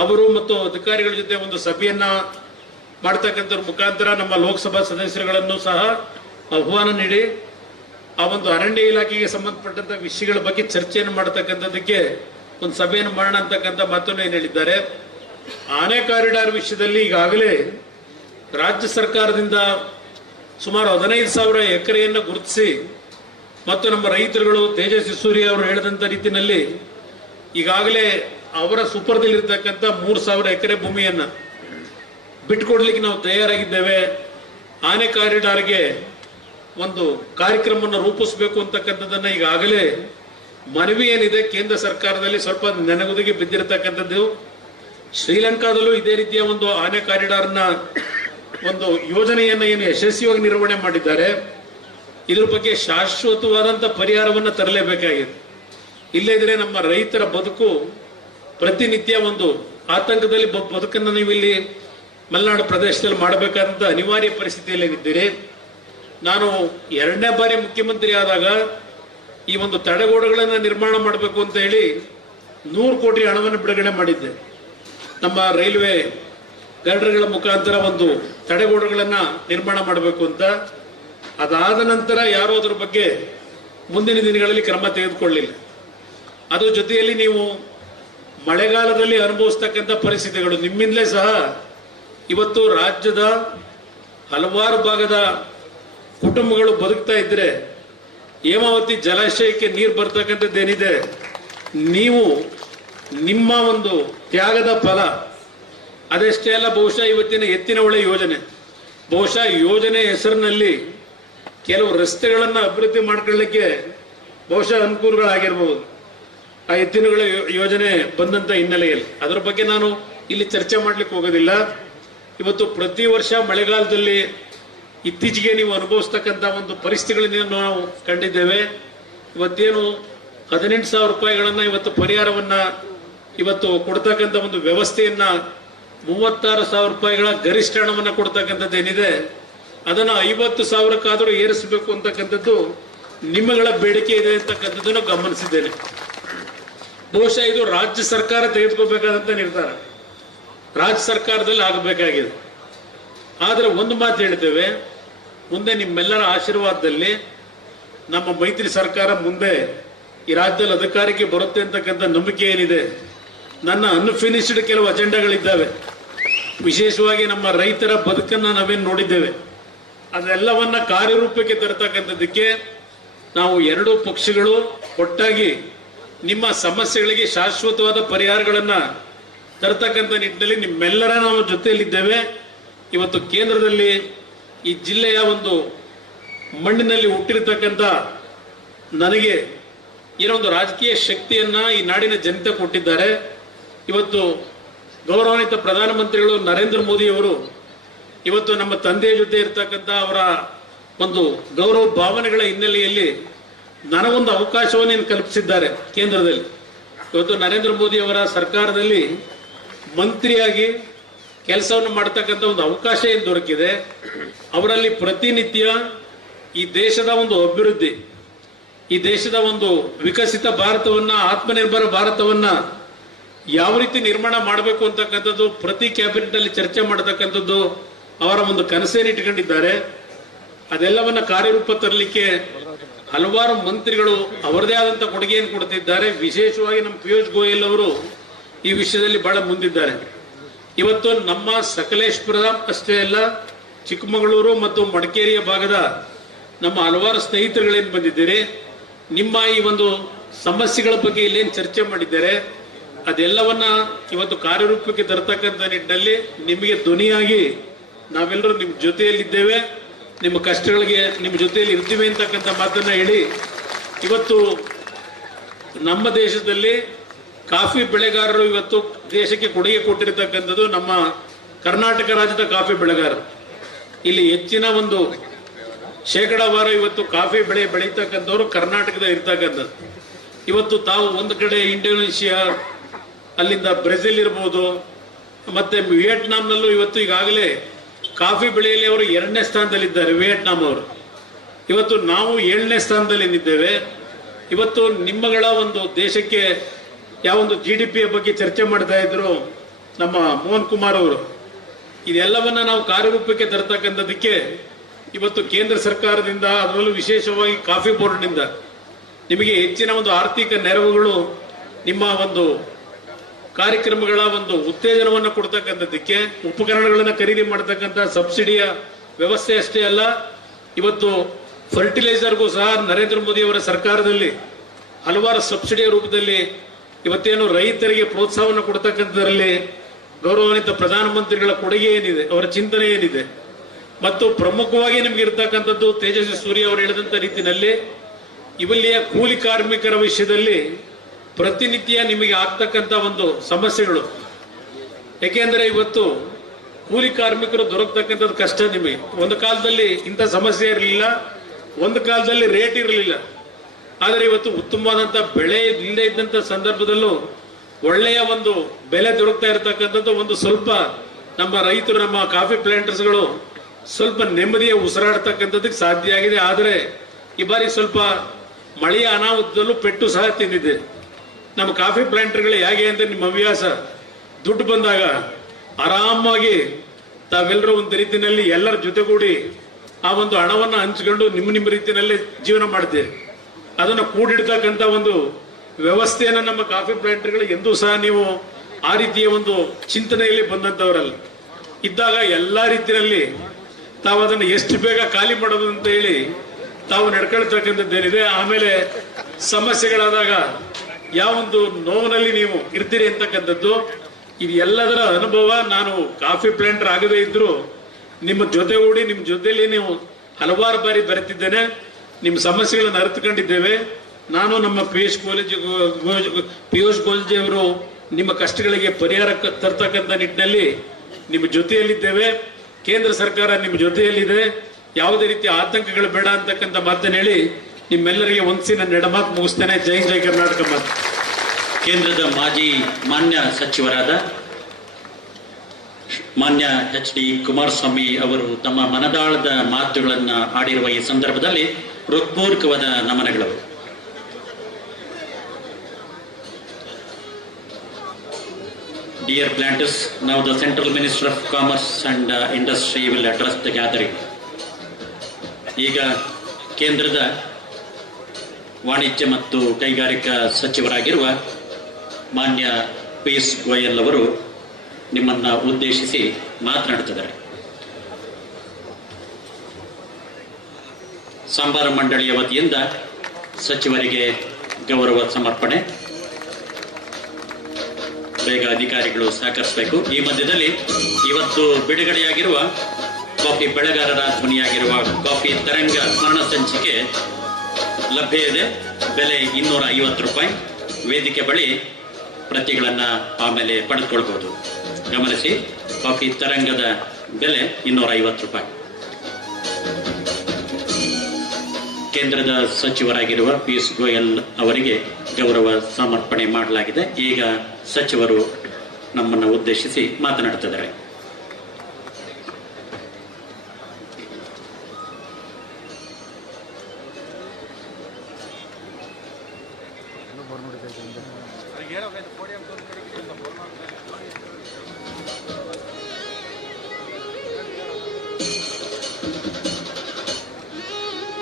ಅವರು ಮತ್ತು ಅಧಿಕಾರಿಗಳ ಜೊತೆ ಒಂದು ಸಭೆಯನ್ನ ಮಾಡ್ತಕ್ಕಂಥ ಮುಖಾಂತರ ನಮ್ಮ ಲೋಕಸಭಾ ಸದಸ್ಯರುಗಳನ್ನು ಸಹ ಆಹ್ವಾನ ನೀಡಿ ಆ ಒಂದು ಅರಣ್ಯ ಇಲಾಖೆಗೆ ಸಂಬಂಧಪಟ್ಟಂತ ವಿಷಯಗಳ ಬಗ್ಗೆ ಚರ್ಚೆಯನ್ನು ಮಾಡತಕ್ಕಂಥದಕ್ಕೆ ಒಂದು ಸಭೆಯನ್ನು ಮಾಡೋಣ ಅಂತಕ್ಕಂಥ ಮಾತನ್ನು ಏನು ಹೇಳಿದ್ದಾರೆ. ಆನೆ ಕಾರಿಡಾರ್ ವಿಷಯದಲ್ಲಿ ಈಗಾಗಲೇ ರಾಜ್ಯ ಸರ್ಕಾರದಿಂದ ಸುಮಾರು 15,000 ಎಕರೆಯನ್ನು ಗುರುತಿಸಿ ಮತ್ತು ನಮ್ಮ ರೈತರುಗಳು ತೇಜಸ್ವಿ ಸೂರ್ಯ ಅವರು ಹೇಳಿದಂತ ರೀತಿಯಲ್ಲಿ ಈಗಾಗಲೇ ಅವರ ಸುಪರ್ದಲ್ಲಿರ್ತಕ್ಕಂಥ 3,000 ಎಕರೆ ಭೂಮಿಯನ್ನ ಬಿಟ್ಕೊಡ್ಲಿಕ್ಕೆ ನಾವು ತಯಾರಾಗಿದ್ದೇವೆ. ಆನೆ ಕಾರಿಡಾರ್ಗೆ ಒಂದು ಕಾರ್ಯಕ್ರಮವನ್ನು ರೂಪಿಸಬೇಕು ಅಂತಕ್ಕಂಥದ್ದನ್ನ ಈಗಾಗಲೇ ಮನವಿ ಏನಿದೆ ಕೇಂದ್ರ ಸರ್ಕಾರದಲ್ಲಿ ಸ್ವಲ್ಪ ನೆನಗುದಿಗೆ ಬಿದ್ದಿರತಕ್ಕಂಥದ್ದು. ಶ್ರೀಲಂಕಾದಲ್ಲೂ ಇದೇ ರೀತಿಯ ಒಂದು ಆನೆ ಕಾರಿಡಾರ್ನ ಒಂದು ಯೋಜನೆಯನ್ನ ಏನು ಯಶಸ್ವಿಯಾಗಿ ನಿರ್ವಹಣೆ ಮಾಡಿದ್ದಾರೆ. ಇದ್ರ ಬಗ್ಗೆ ಶಾಶ್ವತವಾದಂತ ಪರಿಹಾರವನ್ನು ತರಲೇಬೇಕಾಗಿದೆ. ಇಲ್ಲದಿದ್ರೆ ನಮ್ಮ ರೈತರ ಬದುಕು ಪ್ರತಿನಿತ್ಯ ಒಂದು ಆತಂಕದಲ್ಲಿ ಬದುಕನ್ನು ನೀವು ಇಲ್ಲಿ ಮಲೆನಾಡು ಪ್ರದೇಶದಲ್ಲಿ ಮಾಡಬೇಕಾದಂತ ಅನಿವಾರ್ಯ ಪರಿಸ್ಥಿತಿಯಲ್ಲಿ ಇದ್ದೀರಿ. ನಾನು 2ನೇ ಬಾರಿ ಮುಖ್ಯಮಂತ್ರಿ ಆದಾಗ ಈ ಒಂದು ತಡೆಗೋಡೆಗಳನ್ನು ನಿರ್ಮಾಣ ಮಾಡಬೇಕು ಅಂತ ಹೇಳಿ 100 ಕೋಟಿ ಹಣವನ್ನು ಬಿಡುಗಡೆ ಮಾಡಿದ್ದೆ. ನಮ್ಮ ರೈಲ್ವೆ ಗರ್ಡರ್ಗಳ ಮುಖಾಂತರ ಒಂದು ತಡೆಗೋಡೆಗಳನ್ನ ನಿರ್ಮಾಣ ಮಾಡಬೇಕು ಅಂತ. ಅದಾದ ನಂತರ ಯಾರು ಅದರ ಬಗ್ಗೆ ಮುಂದಿನ ದಿನಗಳಲ್ಲಿ ಕ್ರಮ ತೆಗೆದುಕೊಳ್ಳಿಲ್ಲ. ಅದ್ರ ಜೊತೆಯಲ್ಲಿ ನೀವು ಮಳೆಗಾಲದಲ್ಲಿ ಅನುಭವಿಸ್ತಕ್ಕಂಥ ಪರಿಸ್ಥಿತಿಗಳು ನಿಮ್ಮಿಂದಲೇ ಸಹ ಇವತ್ತು ರಾಜ್ಯದ ಹಲವಾರು ಭಾಗದ ಕುಟುಂಬಗಳು ಬದುಕ್ತಾ ಇದ್ರೆ ಹೇಮಾವತಿ ಜಲಾಶಯಕ್ಕೆ ನೀರು ಬರ್ತಕ್ಕಂಥದ್ದೇನಿದೆ, ನೀವು ನಿಮ್ಮ ಒಂದು ತ್ಯಾಗದ ಫಲ ಅದಷ್ಟೇ ಅಲ್ಲ. ಬಹುಶಃ ಇವತ್ತಿನ ಎತ್ತಿನ ಹೊಳೆ ಯೋಜನೆ, ಬಹುಶಃ ಯೋಜನೆ ಹೆಸರಿನಲ್ಲಿ ಕೆಲವು ರಸ್ತೆಗಳನ್ನ ಅಭಿವೃದ್ಧಿ ಮಾಡ್ಕೊಳ್ಳಿಕ್ಕೆ ಬಹುಶಃ ಅನುಕೂಲಗಳಾಗಿರ್ಬಹುದು ಆ ಎತ್ತಿನಗಳ ಯೋಜನೆ ಬಂದಂತ ಹಿನ್ನೆಲೆಯಲ್ಲಿ. ಅದರ ಬಗ್ಗೆ ನಾನು ಇಲ್ಲಿ ಚರ್ಚೆ ಮಾಡ್ಲಿಕ್ಕೆ ಹೋಗೋದಿಲ್ಲ. ಇವತ್ತು ಪ್ರತಿ ವರ್ಷ ಮಳೆಗಾಲದಲ್ಲಿ ಇತ್ತೀಚೆಗೆ ನೀವು ಅನುಭವಿಸ್ತಕ್ಕಂಥ ಒಂದು ಪರಿಸ್ಥಿತಿಗಳನ್ನ ನಾವು ಕಂಡಿದ್ದೇವೆ. ಇವತ್ತೇನು 18,000 ರೂಪಾಯಿಗಳನ್ನ ಇವತ್ತು ಪರಿಹಾರವನ್ನ ಇವತ್ತು ಕೊಡ್ತಕ್ಕಂಥ ಒಂದು ವ್ಯವಸ್ಥೆಯನ್ನ 36,000 ರೂಪಾಯಿಗಳ ಗರಿಷ್ಠ ಹಣವನ್ನ ಕೊಡ್ತಕ್ಕಂಥದ್ದೇನಿದೆ ಅದನ್ನ 50,000ಕ್ಕಾದರೂ ಏರಿಸಬೇಕು ಅಂತಕ್ಕಂಥದ್ದು ನಿಮ್ಮಗಳ ಬೇಡಿಕೆ ಇದೆ ಅಂತಕ್ಕಂಥದ್ದನ್ನು ಗಮನಿಸಿದ್ದೇನೆ. ಬಹುಶಃ ಇದು ರಾಜ್ಯ ಸರ್ಕಾರ ತೆಗೆದುಕೋಬೇಕಾದಂತ ನಿರ್ಧಾರ, ರಾಜ್ಯ ಸರ್ಕಾರದಲ್ಲಿ ಆಗಬೇಕಾಗಿದೆ. ಆದರೆ ಒಂದು ಮಾತು ಹೇಳ್ತೇವೆ, ಮುಂದೆ ನಿಮ್ಮೆಲ್ಲರ ಆಶೀರ್ವಾದದಲ್ಲಿ ನಮ್ಮ ಮೈತ್ರಿ ಸರ್ಕಾರ ಮುಂದೆ ಈ ರಾಜ್ಯದಲ್ಲಿ ಅಧಿಕಾರಕ್ಕೆ ಬರುತ್ತೆ ಅಂತಕ್ಕಂಥ ನಂಬಿಕೆ ಏನಿದೆ. ನನ್ನ ಅನ್ಫಿನಿಶ್ಡ್ ಕೆಲವು ಅಜೆಂಡಾಗಳಿದ್ದಾವೆ. ವಿಶೇಷವಾಗಿ ನಮ್ಮ ರೈತರ ಬದುಕನ್ನ ನಾವೇನು ನೋಡಿದ್ದೇವೆ ಅದೆಲ್ಲವನ್ನ ಕಾರ್ಯರೂಪಕ್ಕೆ ತರತಕ್ಕಂಥದ್ದಕ್ಕೆ ನಾವು ಎರಡೂ ಪಕ್ಷಗಳು ಒಟ್ಟಾಗಿ ನಿಮ್ಮ ಸಮಸ್ಯೆಗಳಿಗೆ ಶಾಶ್ವತವಾದ ಪರಿಹಾರಗಳನ್ನ ತರತಕ್ಕಂಥ ನಿಟ್ಟಿನಲ್ಲಿ ನಿಮ್ಮೆಲ್ಲರ ನಾವು ಜೊತೆಯಲ್ಲಿದ್ದೇವೆ. ಇವತ್ತು ಕೇಂದ್ರದಲ್ಲಿ ಈ ಜಿಲ್ಲೆಯ ಒಂದು ಮಣ್ಣಿನಲ್ಲಿ ಹುಟ್ಟಿರತಕ್ಕಂಥ ನನಗೆ ಏನೋ ಒಂದು ರಾಜಕೀಯ ಶಕ್ತಿಯನ್ನ ಈ ನಾಡಿನ ಜನತೆ ಕೊಟ್ಟಿದ್ದಾರೆ. ಇವತ್ತು ಗೌರವಾನ್ವಿತ ಪ್ರಧಾನಮಂತ್ರಿಗಳು ನರೇಂದ್ರ ಮೋದಿ ಅವರು ಇವತ್ತು ನಮ್ಮ ತಂದೆಯ ಜೊತೆ ಇರತಕ್ಕಂಥ ಅವರ ಒಂದು ಗೌರವ ಭಾವನೆಗಳ ಹಿನ್ನೆಲೆಯಲ್ಲಿ ನನಗೊಂದು ಅವಕಾಶವನ್ನು ಕಲ್ಪಿಸಿದ್ದಾರೆ ಕೇಂದ್ರದಲ್ಲಿ. ಇವತ್ತು ನರೇಂದ್ರ ಮೋದಿ ಅವರ ಸರ್ಕಾರದಲ್ಲಿ ಮಂತ್ರಿಯಾಗಿ ಕೆಲಸವನ್ನು ಮಾಡತಕ್ಕಂಥ ಒಂದು ಅವಕಾಶ ಏನು ದೊರಕಿದೆ. ಅವರಲ್ಲಿ ಪ್ರತಿನಿತ್ಯ ಈ ದೇಶದ ಒಂದು ಅಭಿವೃದ್ಧಿ, ಈ ದೇಶದ ಒಂದು ವಿಕಸಿತ ಭಾರತವನ್ನ, ಆತ್ಮನಿರ್ಭರ ಭಾರತವನ್ನ ಯಾವ ರೀತಿ ನಿರ್ಮಾಣ ಮಾಡಬೇಕು ಅಂತಕ್ಕಂಥದ್ದು ಪ್ರತಿ ಕ್ಯಾಬಿನೆಟ್ ಅಲ್ಲಿ ಚರ್ಚೆ ಮಾಡತಕ್ಕಂಥದ್ದು ಅವರ ಒಂದು ಕನಸೇನು ಇಟ್ಕೊಂಡಿದ್ದಾರೆ. ಅದೆಲ್ಲವನ್ನ ಕಾರ್ಯರೂಪ ತರಲಿಕ್ಕೆ ಹಲವಾರು ಮಂತ್ರಿಗಳು ಅವರದೇ ಆದಂತ ಕೊಡುಗೆಯನ್ನು ಕೊಡ್ತಿದ್ದಾರೆ. ವಿಶೇಷವಾಗಿ ನಮ್ಮ ಪಿಯೂಷ್ ಗೋಯಲ್ ಅವರು ಈ ವಿಷಯದಲ್ಲಿ ಬಹಳ ಮುಂದಿದ್ದಾರೆ. ಇವತ್ತು ನಮ್ಮ ಸಕಲೇಶ್ಪುರ ಅಷ್ಟೇ ಅಲ್ಲ, ಚಿಕ್ಕಮಗಳೂರು ಮತ್ತು ಮಡಿಕೇರಿಯ ಭಾಗದ ನಮ್ಮ ಹಲವಾರು ಸ್ನೇಹಿತರುಗಳೇನು ಬಂದಿದ್ದೀರಿ, ನಿಮ್ಮ ಈ ಒಂದು ಸಮಸ್ಯೆಗಳ ಬಗ್ಗೆ ಇಲ್ಲೇನು ಚರ್ಚೆ ಮಾಡಿದ್ದಾರೆ ಅದೆಲ್ಲವನ್ನ ಇವತ್ತು ಕಾರ್ಯರೂಪಕ್ಕೆ ತರತಕ್ಕಂಥ ನಿಟ್ಟಿನಲ್ಲಿ ನಿಮಗೆ ಧ್ವನಿಯಾಗಿ ನಾವೆಲ್ಲರೂ ನಿಮ್ಮ ಜೊತೆಯಲ್ಲಿದ್ದೇವೆ, ನಿಮ್ಮ ಕಷ್ಟಗಳಿಗೆ ನಿಮ್ಮ ಜೊತೆಯಲ್ಲಿ ಇರ್ತೀವಿ ಅಂತಕ್ಕಂಥ ಮಾತನ್ನ ಹೇಳಿ, ಇವತ್ತು ನಮ್ಮ ದೇಶದಲ್ಲಿ ಕಾಫಿ ಬೆಳೆಗಾರರು ಇವತ್ತು ದೇಶಕ್ಕೆ ಕೊಡುಗೆ ಕೊಟ್ಟಿರತಕ್ಕಂಥದ್ದು ನಮ್ಮ ಕರ್ನಾಟಕ ರಾಜ್ಯದ ಕಾಫಿ ಬೆಳೆಗಾರರು. ಇಲ್ಲಿ ಹೆಚ್ಚಿನ ಒಂದು ಶೇಕಡಾವಾರು ಇವತ್ತು ಕಾಫಿ ಬೆಳೆ ಬೆಳೀತಕ್ಕಂಥವ್ರು ಕರ್ನಾಟಕದ ಇರ್ತಕ್ಕಂಥದ್ದು. ಇವತ್ತು ತಾವು ಒಂದು ಕಡೆ ಇಂಡೋನೇಷಿಯಾ, ಅಲ್ಲಿಂದ ಬ್ರೆಜಿಲ್ ಇರ್ಬೋದು, ಮತ್ತೆ ವಿಯೆಟ್ನಾಂನಲ್ಲೂ ಇವತ್ತು ಈಗಾಗಲೇ ಕಾಫಿ ಬೆಳೆಯಲ್ಲಿ ಅವರು 2ನೇ ಸ್ಥಾನದಲ್ಲಿದ್ದಾರೆ ವಿಯೆಟ್ನಾಂ ಅವರು. ಇವತ್ತು ನಾವು 7ನೇ ಸ್ಥಾನದಲ್ಲಿ ನಿಂತಿದ್ದೇವೆ. ಇವತ್ತು ನಿಮ್ಮಗಳ ಒಂದು ದೇಶಕ್ಕೆ ಯಾವೊಂದು GDP ಬಗ್ಗೆ ಚರ್ಚೆ ಮಾಡ್ತಾ ಇದ್ರು ನಮ್ಮ ಮೋಹನ್ ಕುಮಾರ್ ಅವರು, ಇದೆಲ್ಲವನ್ನ ನಾವು ಕಾರ್ಯರೂಪಕ್ಕೆ ತರತಕ್ಕಂಥದಕ್ಕೆ ಇವತ್ತು ಕೇಂದ್ರ ಸರ್ಕಾರದಿಂದ, ಅದರಲ್ಲೂ ವಿಶೇಷವಾಗಿ ಕಾಫಿ ಬೋರ್ಡ್ನಿಂದ ನಿಮಗೆ ಹೆಚ್ಚಿನ ಒಂದು ಆರ್ಥಿಕ ನೆರವುಗಳು, ನಿಮ್ಮ ಒಂದು ಕಾರ್ಯಕ್ರಮಗಳ ಒಂದು ಉತ್ತೇಜನವನ್ನು ಕೊಡ್ತಕ್ಕಂಥದ್ದಕ್ಕೆ ಉಪಕರಣಗಳನ್ನು ಖರೀದಿ ಮಾಡತಕ್ಕಂಥ ಸಬ್ಸಿಡಿಯ ವ್ಯವಸ್ಥೆ ಅಷ್ಟೇ ಅಲ್ಲ, ಇವತ್ತು ಫರ್ಟಿಲೈಸರ್ಗೂ ಸಹ ನರೇಂದ್ರ ಮೋದಿ ಅವರ ಸರ್ಕಾರದಲ್ಲಿ ಹಲವಾರು ಸಬ್ಸಿಡಿಯ ರೂಪದಲ್ಲಿ ಇವತ್ತೇನು ರೈತರಿಗೆ ಪ್ರೋತ್ಸಾಹವನ್ನು ಕೊಡ್ತಕ್ಕಂಥದ್ರಲ್ಲಿ ಗೌರವಾನ್ವಿತ ಪ್ರಧಾನಮಂತ್ರಿಗಳ ಕೊಡುಗೆ ಏನಿದೆ, ಅವರ ಚಿಂತನೆ ಏನಿದೆ, ಮತ್ತು ಪ್ರಮುಖವಾಗಿ ನಿಮ್ಗೆ ಇರ್ತಕ್ಕಂಥದ್ದು ತೇಜಸ್ವಿ ಸೂರ್ಯ ಅವರು ಹೇಳಿದಂಥ ರೀತಿಯಲ್ಲಿ ಇಲ್ಲಿಯ ಕೂಲಿ ಕಾರ್ಮಿಕರ ವಿಷಯದಲ್ಲಿ ಪ್ರತಿನಿತ್ಯ ನಿಮಗೆ ಆಗ್ತಕ್ಕಂಥ ಒಂದು ಸಮಸ್ಯೆಗಳು. ಯಾಕೆಂದ್ರೆ ಇವತ್ತು ಕೂಲಿ ಕಾರ್ಮಿಕರು ದೊರಕತಕ್ಕಂಥದ್ದು ಕಷ್ಟ. ನಿಮಗೆ ಒಂದು ಕಾಲದಲ್ಲಿ ಇಂಥ ಸಮಸ್ಯೆ ಇರಲಿಲ್ಲ, ಒಂದು ಕಾಲದಲ್ಲಿ ರೇಟ್ ಇರಲಿಲ್ಲ. ಆದರೆ ಇವತ್ತು ಉತ್ತಮವಾದಂಥ ಬೆಳೆ ಇಲ್ಲದೆ ಇದ್ದಂಥ ಸಂದರ್ಭದಲ್ಲೂ ಒಳ್ಳೆಯ ಒಂದು ಬೆಲೆ ದೊರಕ್ತಾ ಇರತಕ್ಕಂಥದ್ದು ಒಂದು ಸ್ವಲ್ಪ ನಮ್ಮ ರೈತರು, ನಮ್ಮ ಕಾಫಿ ಪ್ಲಾಂಟರ್ಸ್ಗಳು ಸ್ವಲ್ಪ ನೆಮ್ಮದಿಯ ಉಸಿರಾಡ್ತಕ್ಕಂಥದ್ದಕ್ಕೆ ಸಾಧ್ಯ ಆಗಿದೆ. ಆದರೆ ಈ ಬಾರಿ ಸ್ವಲ್ಪ ಮಳೆಯ ಅನಾಹುತದಲ್ಲೂ ಪೆಟ್ಟು ಸಹ ತಿಂದಿದೆ. ನಮ್ಮ ಕಾಫಿ ಪ್ಲಾಂಟರ್ಗಳು ಹೇಗೆ ಅಂದ್ರೆ, ನಿಮ್ಮ ಹವ್ಯಾಸ ದುಡ್ಡು ಬಂದಾಗ ಆರಾಮಾಗಿ ತಾವೆಲ್ಲರೂ ಒಂದು ರೀತಿಯಲ್ಲಿ ಎಲ್ಲರ ಜೊತೆಗೂಡಿ ಆ ಒಂದು ಹಣವನ್ನು ಹಂಚಿಕೊಂಡು ನಿಮ್ಮ ರೀತಿಯಲ್ಲಿ ಜೀವನ ಮಾಡ್ತೀರಿ. ಅದನ್ನು ಕೂಡಿಡ್ತಕ್ಕಂಥ ಒಂದು ವ್ಯವಸ್ಥೆಯನ್ನು ನಮ್ಮ ಕಾಫಿ ಪ್ಲಾಂಟರ್ಗಳು ಎಂದೂ ಸಹ ನೀವು ಆ ರೀತಿಯ ಒಂದು ಚಿಂತನೆಯಲ್ಲಿ ಬಂದಂಥವರಲ್ಲ. ಇದ್ದಾಗ ಎಲ್ಲಾ ರೀತಿಯಲ್ಲಿ ತಾವು ಅದನ್ನು ಎಷ್ಟು ಬೇಗ ಖಾಲಿ ಮಾಡೋದು ಅಂತ ಹೇಳಿ ತಾವು ನಡ್ಕೊಳ್ತಕ್ಕಂಥದ್ದೇನಿದೆ. ಆಮೇಲೆ ಸಮಸ್ಯೆಗಳಾದಾಗ ಯಾವೊಂದು ನೋವಿನಲ್ಲಿ ನೀವು ಇರ್ತೀರಿ ಅಂತಕ್ಕಂಥದ್ದು, ಇದು ಎಲ್ಲದರ ಅನುಭವ. ನಾನು ಕಾಫಿ ಪ್ಲಾಂಟರ್ ಆಗದೇ ಇದ್ರು ನಿಮ್ಮ ಜೊತೆಗೂಡಿ ನಿಮ್ಮ ಜೊತೆಯಲ್ಲಿ ನೀವು ಹಲವಾರು ಬಾರಿ ಬೆರೆತಿದ್ದೇನೆ, ನಿಮ್ಮ ಸಮಸ್ಯೆಗಳನ್ನು ಅರಿತುಕೊಂಡಿದ್ದೇವೆ. ನಾನು ನಮ್ಮ ಪಿಯೂಷ್ ಗೋಲ್ಜಿ ಅವರು ನಿಮ್ಮ ಕಷ್ಟಗಳಿಗೆ ಪರಿಹಾರ ತರ್ತಕ್ಕಂಥ ನಿಟ್ಟಿನಲ್ಲಿ ನಿಮ್ಮ ಜೊತೆಯಲ್ಲಿದ್ದೇವೆ. ಕೇಂದ್ರ ಸರ್ಕಾರ ನಿಮ್ಮ ಜೊತೆಯಲ್ಲಿದೆ. ಯಾವುದೇ ರೀತಿಯ ಆತಂಕಗಳು ಬೇಡ ಅಂತಕ್ಕಂಥ ಮಾತನ್ನು ಹೇಳಿ ನಿಮ್ಮೆಲ್ಲರಿಗೆ ಒಂದ್ಸಿನ ನೆಡಮಾತು ಮುಗಿಸ್ತೇನೆ. ಜೈ ಜೈ ಕರ್ನಾಟಕ ಮಾತು. ಕೇಂದ್ರದ ಮಾನ್ಯ ಸಚಿವರಾದ ಮಾನ್ಯ HD ಕುಮಾರಸ್ವಾಮಿ ಅವರು ತಮ್ಮ ಮನದಾಳದ ಮಾತುಗಳನ್ನು ಆಡಿರುವ ಈ ಸಂದರ್ಭದಲ್ಲಿ ಹೃತ್ಪೂರ್ವಕವಾದ ನಮನಗಳು. Dear planters, now the Central Minister of Commerce and Industry will address the gathering. ಈಗ ಕೇಂದ್ರದ ವಾಣಿಜ್ಯ ಮತ್ತು ಕೈಗಾರಿಕಾ ಸಚಿವರಾಗಿರುವ ಮಾನ್ಯ ಪಿಯೂಷ್ ಗೋಯಲ್ ಅವರು ನಿಮ್ಮನ್ನ ಉದ್ದೇಶಿಸಿ ಮಾತನಾಡುತ್ತಿದ್ದಾರೆ. ಸಂಬಾರ ಮಂಡಳಿಯ ವತಿಯಿಂದ ಸಚಿವರಿಗೆ ಗೌರವ ಸಮರ್ಪಣೆ. ಬೇಗ ಅಧಿಕಾರಿಗಳು ಸಹಕರಿಸಬೇಕು. ಈ ಮಧ್ಯದಲ್ಲಿ ಇವತ್ತು ಬಿಡುಗಡೆಯಾಗಿರುವ ಕಾಫಿ ಬೆಳೆಗಾರರ ಧ್ವನಿಯಾಗಿರುವ ಕಾಫಿ ತರಂಗ ಸ್ಮರಣ ಸಂಚಿಕೆ ಲಭ್ಯ ಇದೆ. ಬೆಲೆ 250 ರೂಪಾಯಿ. ವೇದಿಕೆ ಬಳಿ ಪ್ರತಿಗಳನ್ನ ಆಮೇಲೆ ಪಡೆದುಕೊಳ್ಬಹುದು. ಗಮನಿಸಿ, ಕಾಫಿ ತರಂಗದ ಬೆಲೆ 250 ರೂಪಾಯಿ. ಕೇಂದ್ರದ ಸಚಿವರಾಗಿರುವ ಪಿಯೂಷ್ ಗೋಯಲ್ ಅವರಿಗೆ ಗೌರವ ಸಮರ್ಪಣೆ ಮಾಡಲಾಗಿದೆ. ಈಗ ಸಚಿವರು ನಮ್ಮನ್ನು ಉದ್ದೇಶಿಸಿ ಮಾತನಾಡುತ್ತಿದ್ದಾರೆ.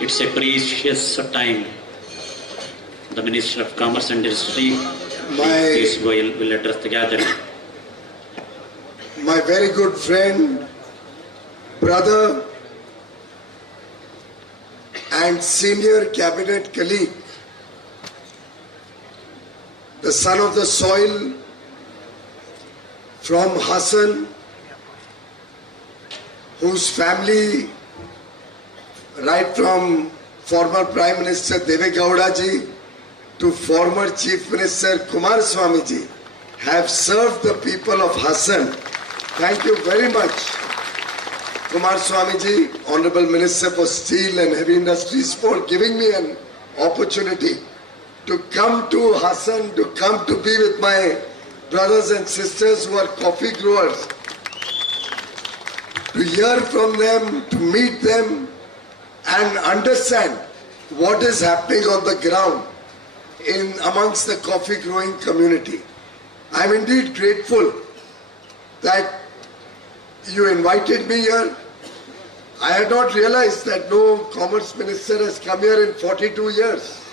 It's a precious time. The Minister of Commerce and Industry, Piyush Goyal, will address the gathering. My very good friend, brother, and senior cabinet colleague, the son of the soil from Hassan, whose family, right from former Prime Minister Deve Gowda ji to former Chief Minister Kumaraswamy ji, have served the people of Hassan. Thank you very much, Kumaraswamy ji, Honorable Minister for Steel and Heavy Industries, for giving me an opportunity to come to Hassan, to come to be with my brothers and sisters who are coffee growers, to hear from them, to meet them and understand what is happening on the ground. in amongst the coffee growing community. I'm indeed grateful that you invited me here. I had not realized that no commerce minister has come here in 42 years.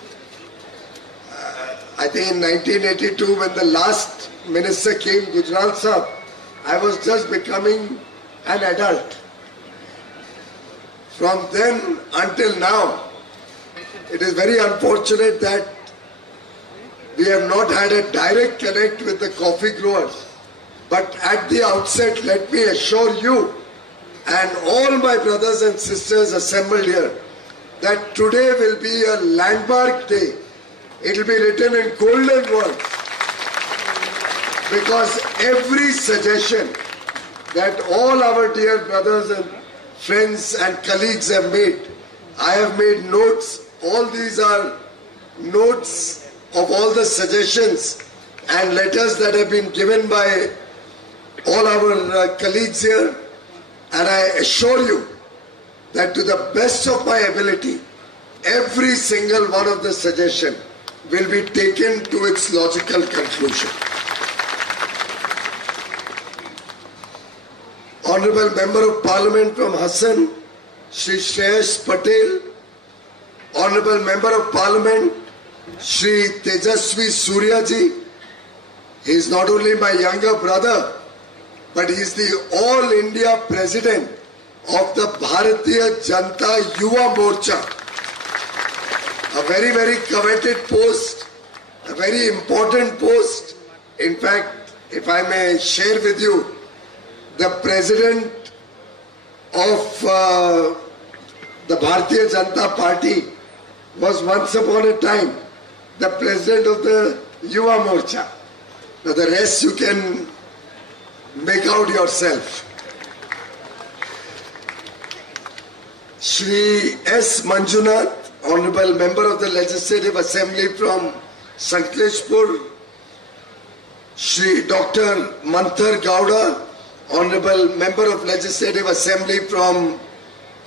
I think in 1982 when the last minister came, Gujral Sahab, I was just becoming an adult. From then until now, it is very unfortunate that we have not had a direct connect with the coffee growers. But at the outset, let me assure you and all my brothers and sisters assembled here that today will be a landmark day. It will be written in golden words, because every suggestion that all our dear brothers and friends and colleagues have made, I have made notes. All these are notes of all the suggestions and letters that have been given by all our colleagues here, and I assure you that to the best of my ability, every single one of the suggestions will be taken to its logical conclusion. Honorable Member of Parliament from Hassan, Shri Shreyash Patel, Honorable Member of Parliament, Shri Tejasvi Suryaji. He is not only my younger brother, but he is the All India President of the Bharatiya Janata Yuva Morcha. A very, very coveted post, a very important post. In fact, if I may share with you, the President of the Bharatiya Janata Party was once upon a time the President of the Yuva Morcha. Now the rest you can make out yourself. Shri S. Manjunath, Honorable Member of the Legislative Assembly from Sankleshpur. Shri Dr. Manthar Gowda, Honorable Member of Legislative Assembly from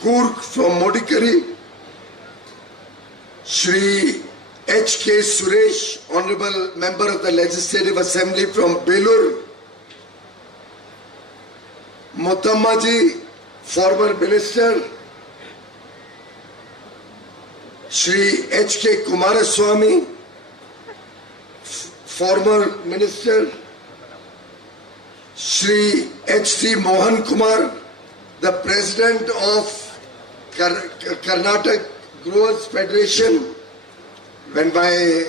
Coorg, from Modikari. Shri H.K. Suresh, Honorable Member of the Legislative Assembly from Belur. Motammaji, former Minister. Shri H.K. Kumaraswamy, former Minister. Shri H.T. Mohan Kumar, the President of Karnataka Growers Federation. When my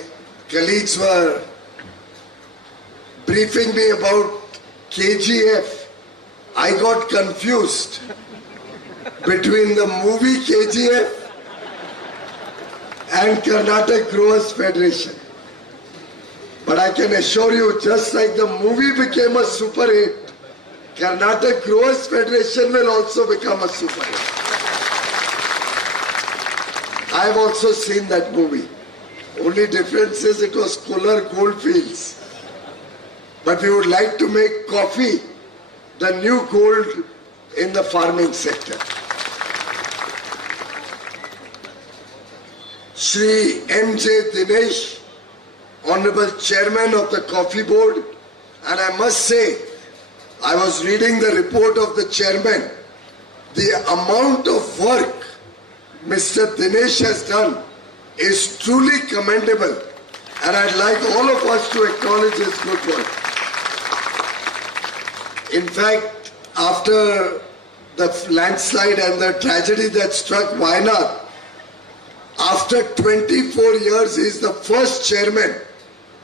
colleagues were briefing me about KGF, I got confused between the movie KGF and Karnataka Growers Federation. But I can assure you, just like the movie became a super hit, Karnataka Growers Federation will also become a super hit. I have also seen that movie. Only difference is it was Kolar Goldfields. But we would like to make coffee the new gold in the farming sector. Shri M.J. Dinesh, Honorable Chairman of the Coffee Board, and I must say, I was reading the report of the Chairman. The amount of work Mr. Dinesh has done is truly commendable, and I'd like all of us to acknowledge his good work. In fact, after the landslide and the tragedy that struck Wayanad, after 24 years, he is the first chairman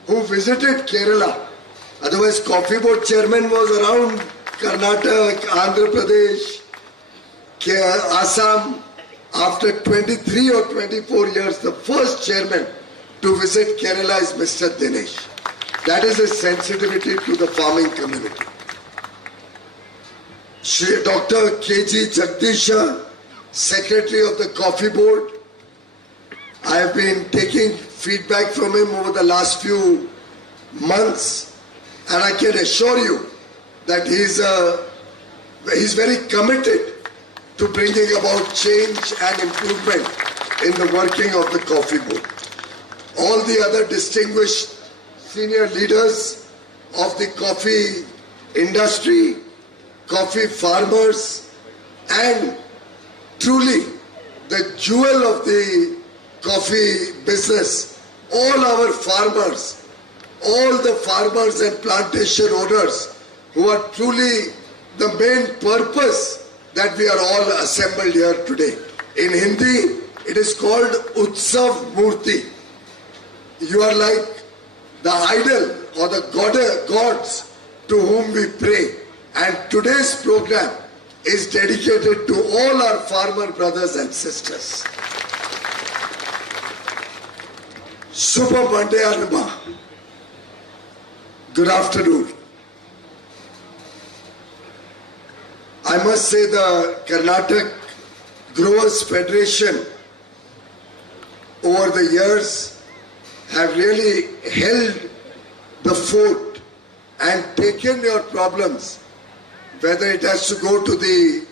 who visited Kerala. Otherwise, Coffee Board chairman was around Karnataka, Andhra Pradesh, Assam. After 23 or 24 years, the first chairman to visit Kerala is Mr. Dinesh. That is his sensitivity to the farming community. Shri Dr. K.G. Jagdisha, Secretary of the Coffee Board. I have been taking feedback from him over the last few months, and I can assure you that he's very committed to bringing about change and improvement in the working of the Coffee Board. all the other distinguished senior leaders of the coffee industry, coffee farmers, and truly the jewel of the coffee business, all our farmers, all the farmers and plantation owners who are truly the main purpose that we are all assembled here today. In Hindi, it is called Utsav Murti. You are like the idol or the gods to whom we pray. And today's program is dedicated to all our farmer brothers and sisters. Shubha Mandayanama. Good afternoon. I must say the Karnataka Growers Federation over the years have really held the fort and taken your problems, whether it has to go to the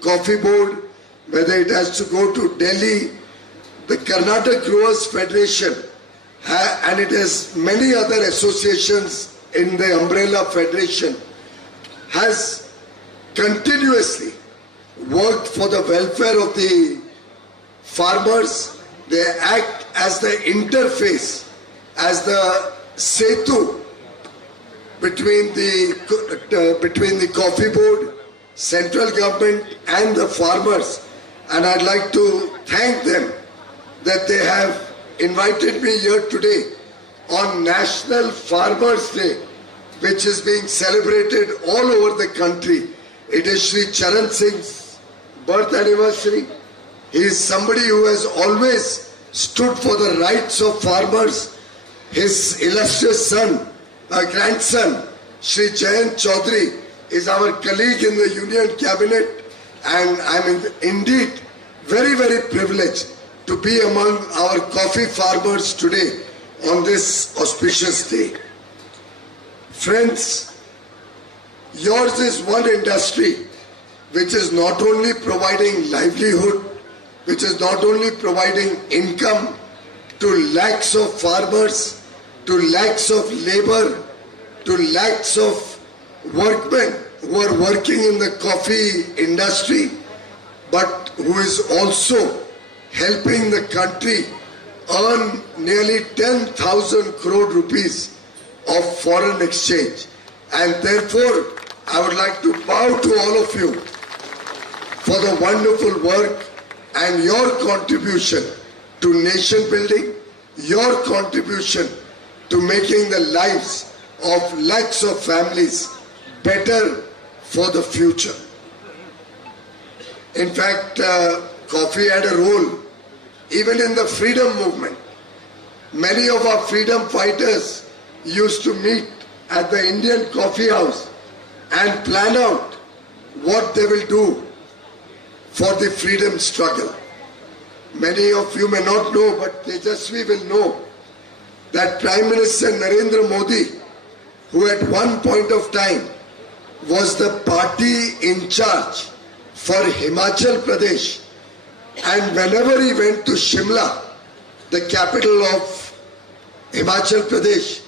coffee board, whether it has to go to Delhi, the Karnataka Growers Federation, and it has many other associations in the umbrella federation, has continuously worked for the welfare of the farmers. They act as the interface, as the setu between the coffee board, central government and the farmers. And I'd like to thank them that they have invited me here today on National Farmers Day, which is being celebrated all over the country. It is Sri Charan Singh's birth anniversary. He is somebody who has always stood for the rights of farmers. His illustrious grandson, Sri Jayant Chaudhary, is our colleague in the Union Cabinet, and I'm indeed very, very privileged to be among our coffee farmers today on this auspicious day. Friends, yours is one industry which is not only providing livelihood, which is not only providing income to lakhs of farmers, to lakhs of labor, to lakhs of workmen who are working in the coffee industry, but who is also helping the country earn nearly 10,000 crore rupees of foreign exchange. And therefore, I would like to bow to all of you for the wonderful work and your contribution to nation building, your contribution to making the lives of lakhs of families better for the future. In fact, coffee had a role even in the freedom movement. Many of our freedom fighters used to meet at the Indian Coffee House and plan out what they will do for the freedom struggle. Many of you may not know, but Tejasvi will know that Prime Minister Narendra Modi, who at one point of time was the party in charge for Himachal Pradesh, and whenever he went to Shimla, the capital of Himachal Pradesh,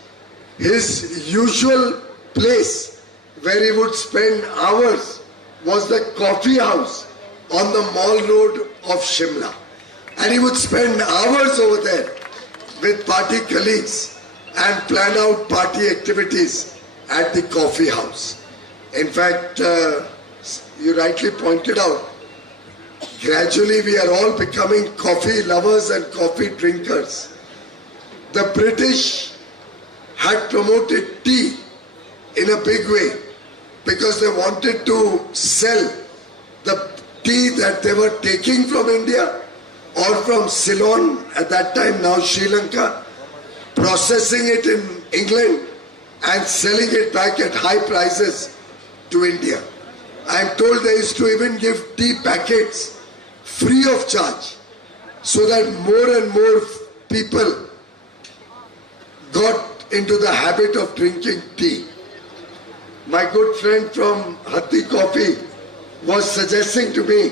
his usual place where he would spend hours was the coffee house on the Mall Road of Shimla. And he would spend hours over there with party colleagues and plan out party activities at the coffee house. In fact, you rightly pointed out, gradually we are all becoming coffee lovers and coffee drinkers. The British had promoted tea in a big way because they wanted to sell the tea that they were taking from India or from Ceylon at that time, now Sri Lanka, processing it in England and selling it back at high prices to India. I am told they used to even give tea packets free of charge so that more and more people got into the habit of drinking tea. My good friend from Hatti Coffee was suggesting to me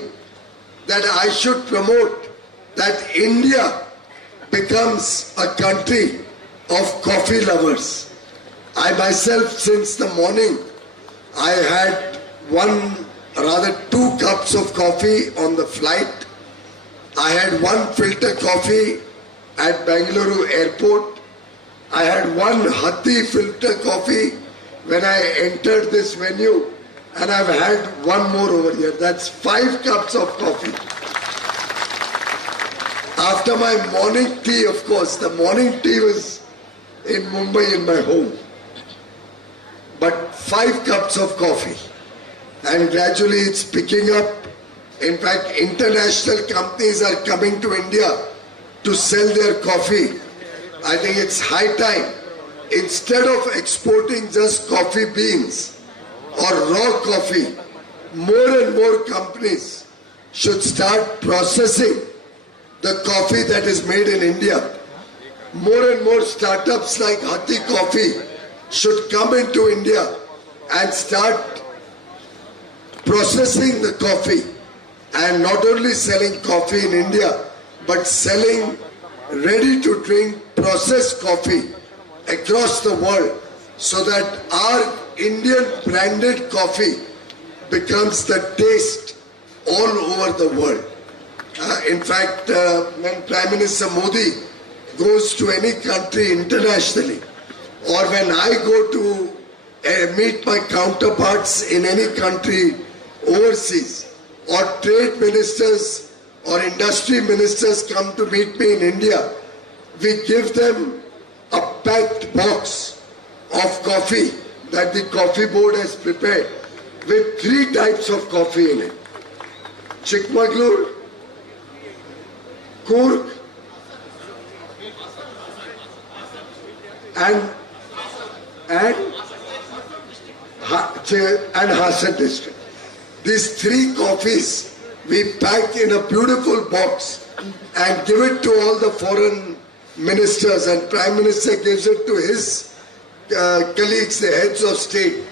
that I should promote that India becomes a country of coffee lovers. I myself, since the morning, I had 2 cups of coffee on the flight. I had 1 filter coffee at Bengaluru airport. I had 1 Hathi filter coffee when I entered this venue, and I've had 1 more over here. That's 5 cups of coffee. After my morning tea, of course, the morning tea was in Mumbai in my home. But 5 cups of coffee. And gradually it's picking up. In fact, international companies are coming to India to sell their coffee. I think it's high time. Instead of exporting just coffee beans or raw coffee, more and more companies should start processing the coffee that is made in India. More and more startups like Hathi Coffee should come into India and start processing the coffee, and not only selling coffee in India, but selling ready to drink processed coffee across the world, so that our Indian branded coffee becomes the taste all over the world. In fact, when Prime Minister Modi goes to any country internationally, or when I go to meet my counterparts in any country overseas, or trade ministers or industry ministers come to meet me in India, we give them a packed box of coffee that the coffee board has prepared with 3 types of coffee in it. Chikmagalur, Coorg, and Hassan district. These 3 coffees we pack in a beautiful box and give it to all the foreign ministers, and Prime Minister gives it to his colleagues, the heads of state,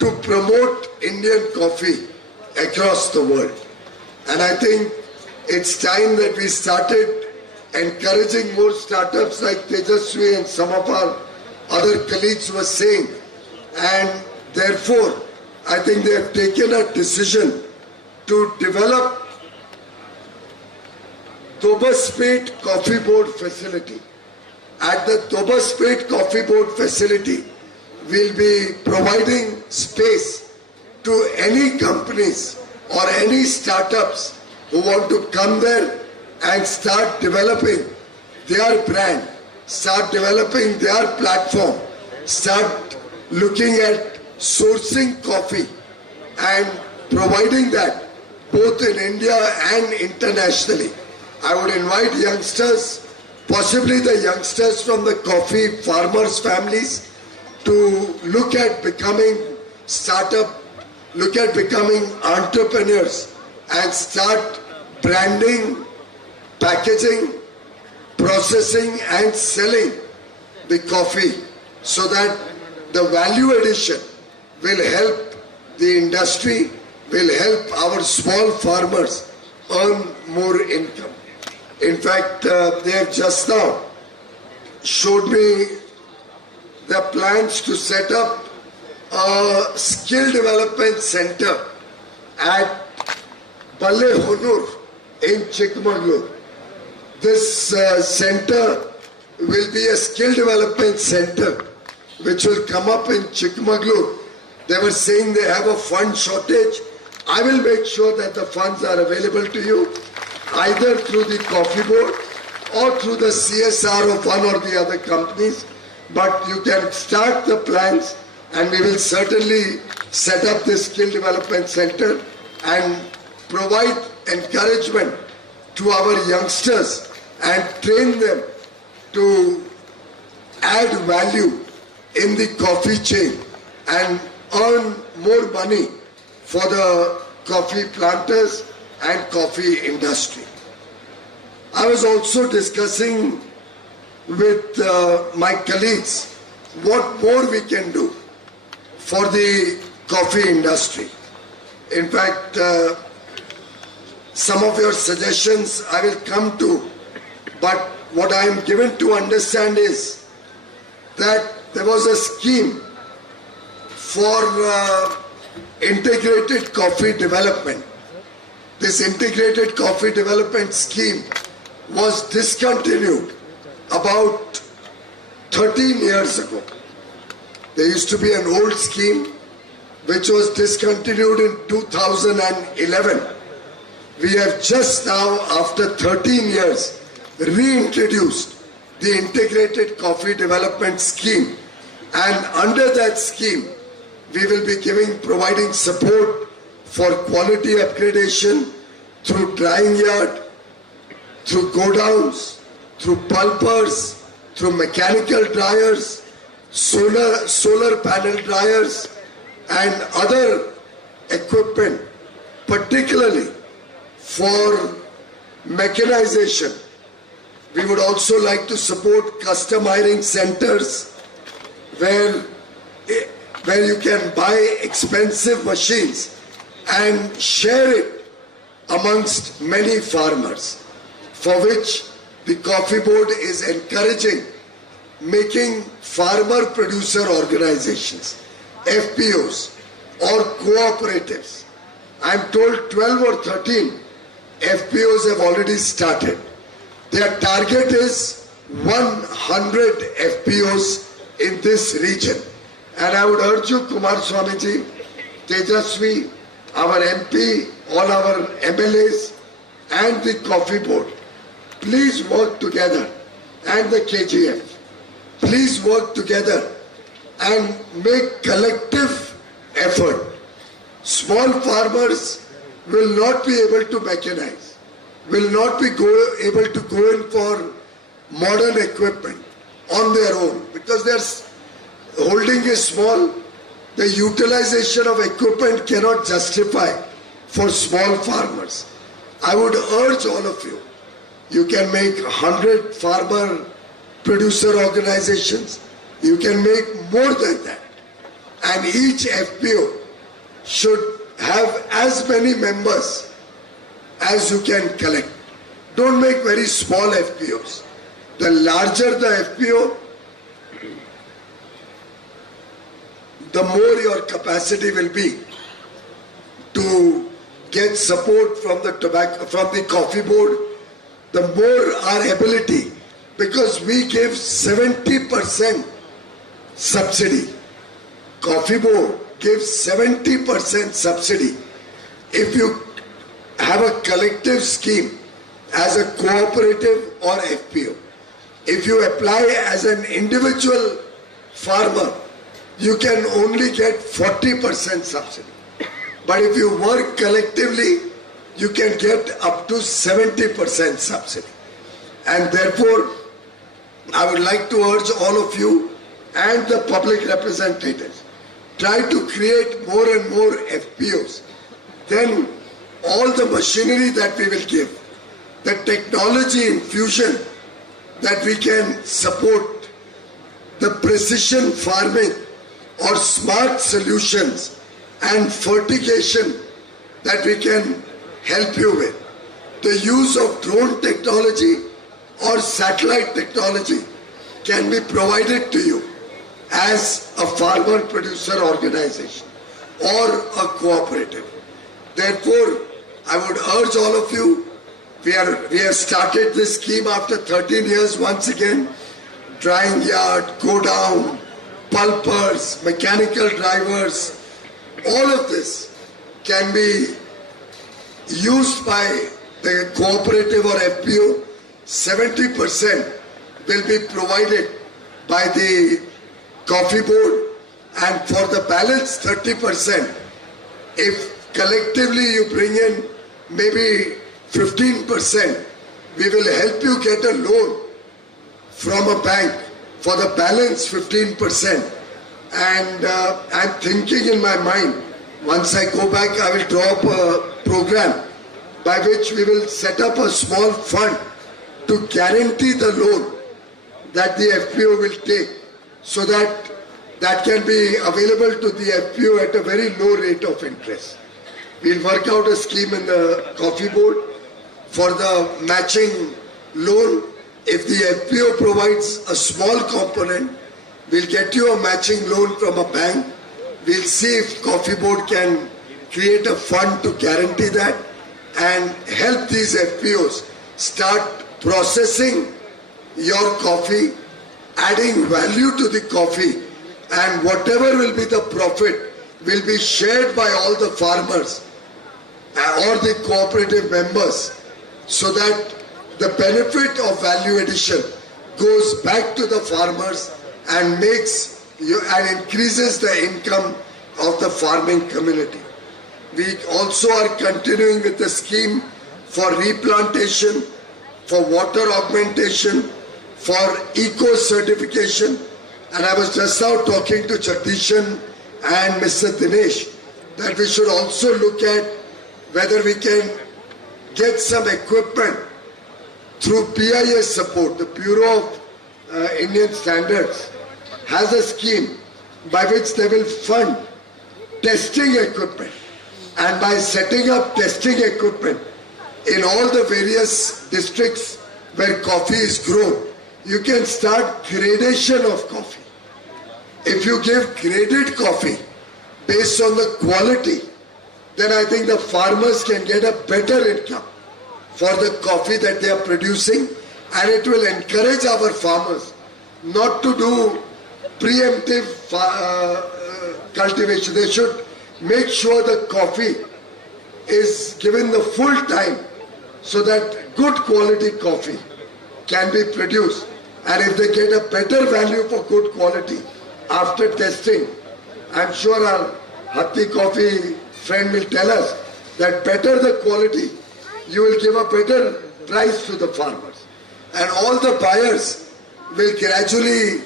to promote Indian coffee across the world. And I think it's time that we started encouraging more startups like Tejaswi and some of our other colleagues were saying. And therefore, I think they have taken a decision to develop Tobaspet Coffee Board facility. At the Tobaspet Coffee Board facility, we'll be providing space to any companies or any startups who want to come there and start developing their brand, start developing their platform, start looking at sourcing coffee and providing that both in India and internationally. I would invite youngsters, possibly the youngsters from the coffee farmers' families, to look at becoming entrepreneurs and start branding, packaging, processing and selling the coffee, so that the value addition will help the industry, will help our small farmers earn more income. In fact, they have just now showed me their plans to set up a skill development center at Balle Honur in Chikmagalur. This center will be a skill development center which will come up in Chikmagalur. They were saying they have a fund shortage. I will make sure that the funds are available to you, either through the coffee board or through the CSR of one or the other companies. But you can start the plans, and we will certainly set up this skill development center and provide encouragement to our youngsters and train them to add value in the coffee chain and earn more money for the coffee planters and coffee industry. I was also discussing with my colleagues what more we can do for the coffee industry. In fact, some of your suggestions I will come to, but what I am given to understand is that there was a scheme for integrated coffee development. This integrated coffee development scheme was discontinued about 13 years ago. There used to be an old scheme which was discontinued in 2011. We have just now, after 13 years, reintroduced the integrated coffee development scheme, and under that scheme we will be providing support for quality upgradation through drying yard, through godowns, through pulpers, through mechanical dryers, solar panel dryers and other equipment, particularly for mechanization. We would also like to support custom ironing centers where you can buy expensive machines and share it amongst many farmers, for which the Coffee Board is encouraging making farmer producer organizations, FPOs or cooperatives. I am told 12 or 13 FPOs have already started. Their target is 100 FPOs in this region. And I would urge you, Kumar Swamiji, Tejasvi, our MP, all our MLAs and the Coffee Board, please work together, and the KGF, please work together and make collective effort. Small farmers will not be able to mechanize, will not be able to go in for modern equipment on their own because their holding is small. The utilization of equipment cannot justify for small farmers. I would urge all of you, you can make 100 farmer producer organizations, you can make more than that. And each FPO should have as many members as you can collect. Don't make very small FPOs. The larger the FPO, the more your capacity will be to get support from the Coffee Board, the more our ability, because we give 70% subsidy. Coffee Board gives 70% subsidy. If you have a collective scheme as a cooperative or FPO, if you apply as an individual farmer, you can only get 40% subsidy. But if you work collectively, you can get up to 70% subsidy. And therefore, I would like to urge all of you and the public representatives, try to create more and more FPOs. Then all the machinery that we will give, the technology infusion that we can support, the precision farming or smart solutions and fertigation that we can help you with. The use of drone technology or satellite technology can be provided to you as a farmer producer organization or a cooperative. Therefore, I would urge all of you, we have started this scheme after 13 years once again. Drying yard, go down, pulpers, mechanical drivers, all of this can be used by the cooperative or FPO. 70% will be provided by the Coffee Board, and for the balance 30%, if collectively you bring in maybe 15%, we will help you get a loan from a bank for the balance 15%. And I'm thinking in my mind, once I go back, I will draw up a program by which we will set up a small fund to guarantee the loan that the FPO will take, so that can be available to the FPO at a very low rate of interest. We'll work out a scheme in the Coffee Board for the matching loan. if the FPO provides a small component, we'll get you a matching loan from a bank. We'll see if Coffee Board can create a fund to guarantee that and help these FPOs start processing your coffee, adding value to the coffee, and whatever will be the profit will be shared by all the farmers or the cooperative members, so that the benefit of value addition goes back to the farmers and makes and increases the income of the farming community. We also are continuing with the scheme for replantation, for water augmentation, for eco-certification. And I was just now talking to Jagdishan and Mr. Dinesh that we should also look at whether we can get some equipment through BIS support. The Bureau of Indian Standards has a scheme by which they will fund testing equipment. And by setting up testing equipment in all the various districts where coffee is grown, you can start gradation of coffee. If you give graded coffee based on the quality, then I think the farmers can get a better income for the coffee that they are producing, and it will encourage our farmers not to do preemptive cultivation. They should make sure the coffee is given the full time so that good quality coffee can be produced. And if they get a better value for good quality after testing, I'm sure our Hatti Coffee friend will tell us that better the quality, you will give a better price to the farmers. And all the buyers will gradually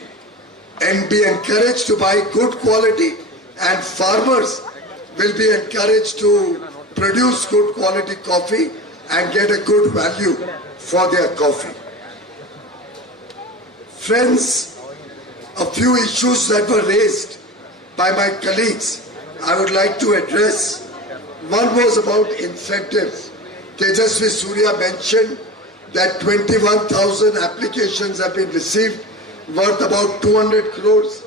and be encouraged to buy good quality, and farmers will be encouraged to produce good quality coffee and get a good value for their coffee. Friends, a few issues that were raised by my colleagues I would like to address. One was about incentives. Tejasvi Surya mentioned that 21,000 applications have been received worth about 200 crores,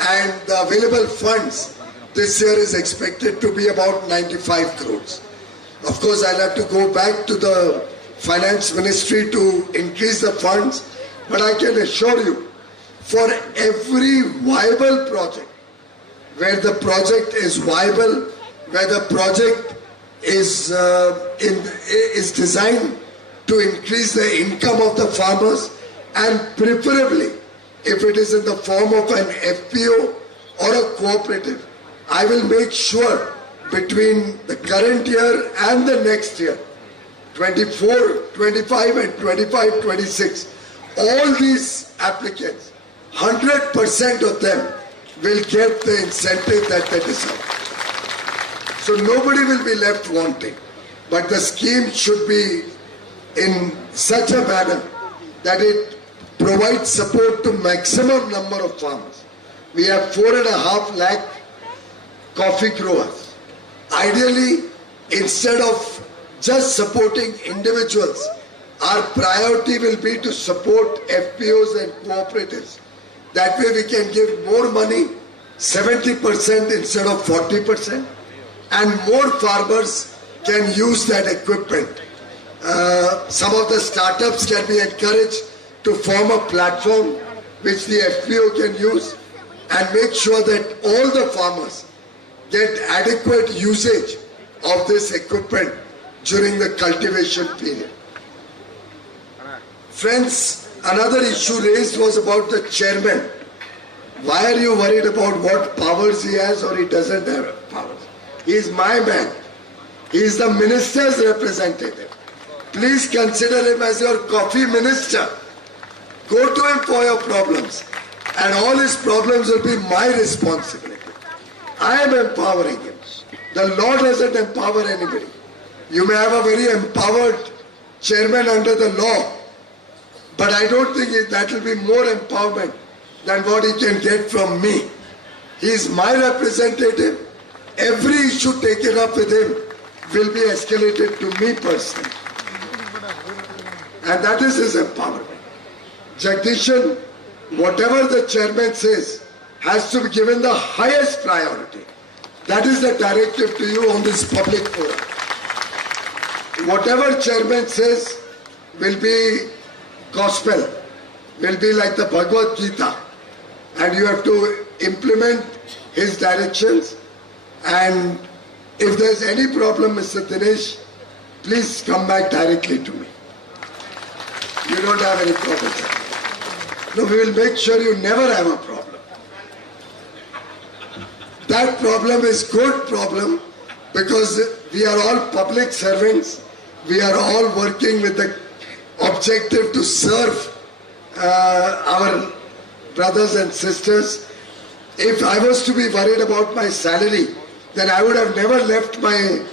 and the available funds this year is expected to be about 95 crores. Of course, I'll have to go back to the Finance Ministry to increase the funds, but I can assure you, for every viable project, where the project is viable, where the project is designed to increase the income of the farmers, and preferably if it is in the form of an FPO or a cooperative, I will make sure between the current year and the next year, 24, 25 and 25, 26, all these applicants, 100% of them will get the incentive that they deserve. So nobody will be left wanting. But the scheme should be in such a manner that it provides support to maximum number of farmers. We have 4.5 lakh coffee growers. Ideally, instead of just supporting individuals, our priority will be to support FPOs and cooperatives. That way we can give more money, 70% instead of 40%, and more farmers can use that equipment. Some of the startups can be encouraged to form a platform which the FPO can use, and make sure that all the farmers get adequate usage of this equipment during the cultivation period. Friends, another issue raised was about the chairman. Why are you worried about what powers he has or he doesn't have powers? He is my man. He is the minister's representative. Please consider him as your coffee minister. Go to him for your problems, and all his problems will be my responsibility. I am empowering him. The law doesn't empower anybody. You may have a very empowered chairman under the law, but I don't think that will be more empowerment than what he can get from me. He is my representative. Every issue taken up with him will be escalated to me personally. And that is his empowerment. Jagdishan, whatever the chairman says has to be given the highest priority. That is the directive to you on this public forum. Whatever chairman says will be gospel, will be like the Bhagavad Gita, and you have to implement his directions. And if there's any problem, Mr. Dinesh, please come back directly to me. You don't have any problem. No, we will make sure you never have a problem. That problem is good problem because we are all public servants. We are all working with the objective to serve our brothers and sisters. If I was to be worried about my salary, then I would have never left my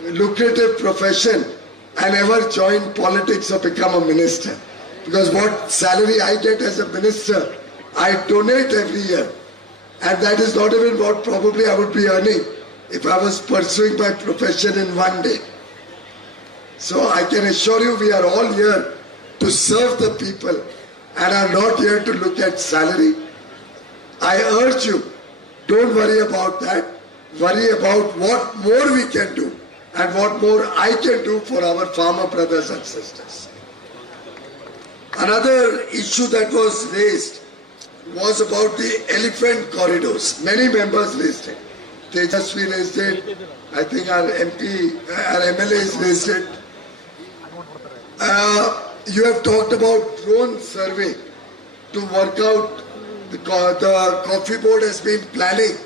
lucrative profession and ever joined politics or become a minister. Because what salary I get as a minister, I donate every year. And that is not even what probably I would be earning if I was pursuing my profession in one day. So I can assure you we are all here to serve the people and are not here to look at salary. I urge you, don't worry about that. Worry about what more we can do and what more I can do for our farmer brothers and sisters. Another issue that was raised was about the elephant corridors. Many members raised it. Tejasvi raised it. I think our MP, our MLAs raised it. You have talked about drone survey to work out. The coffee board has been planning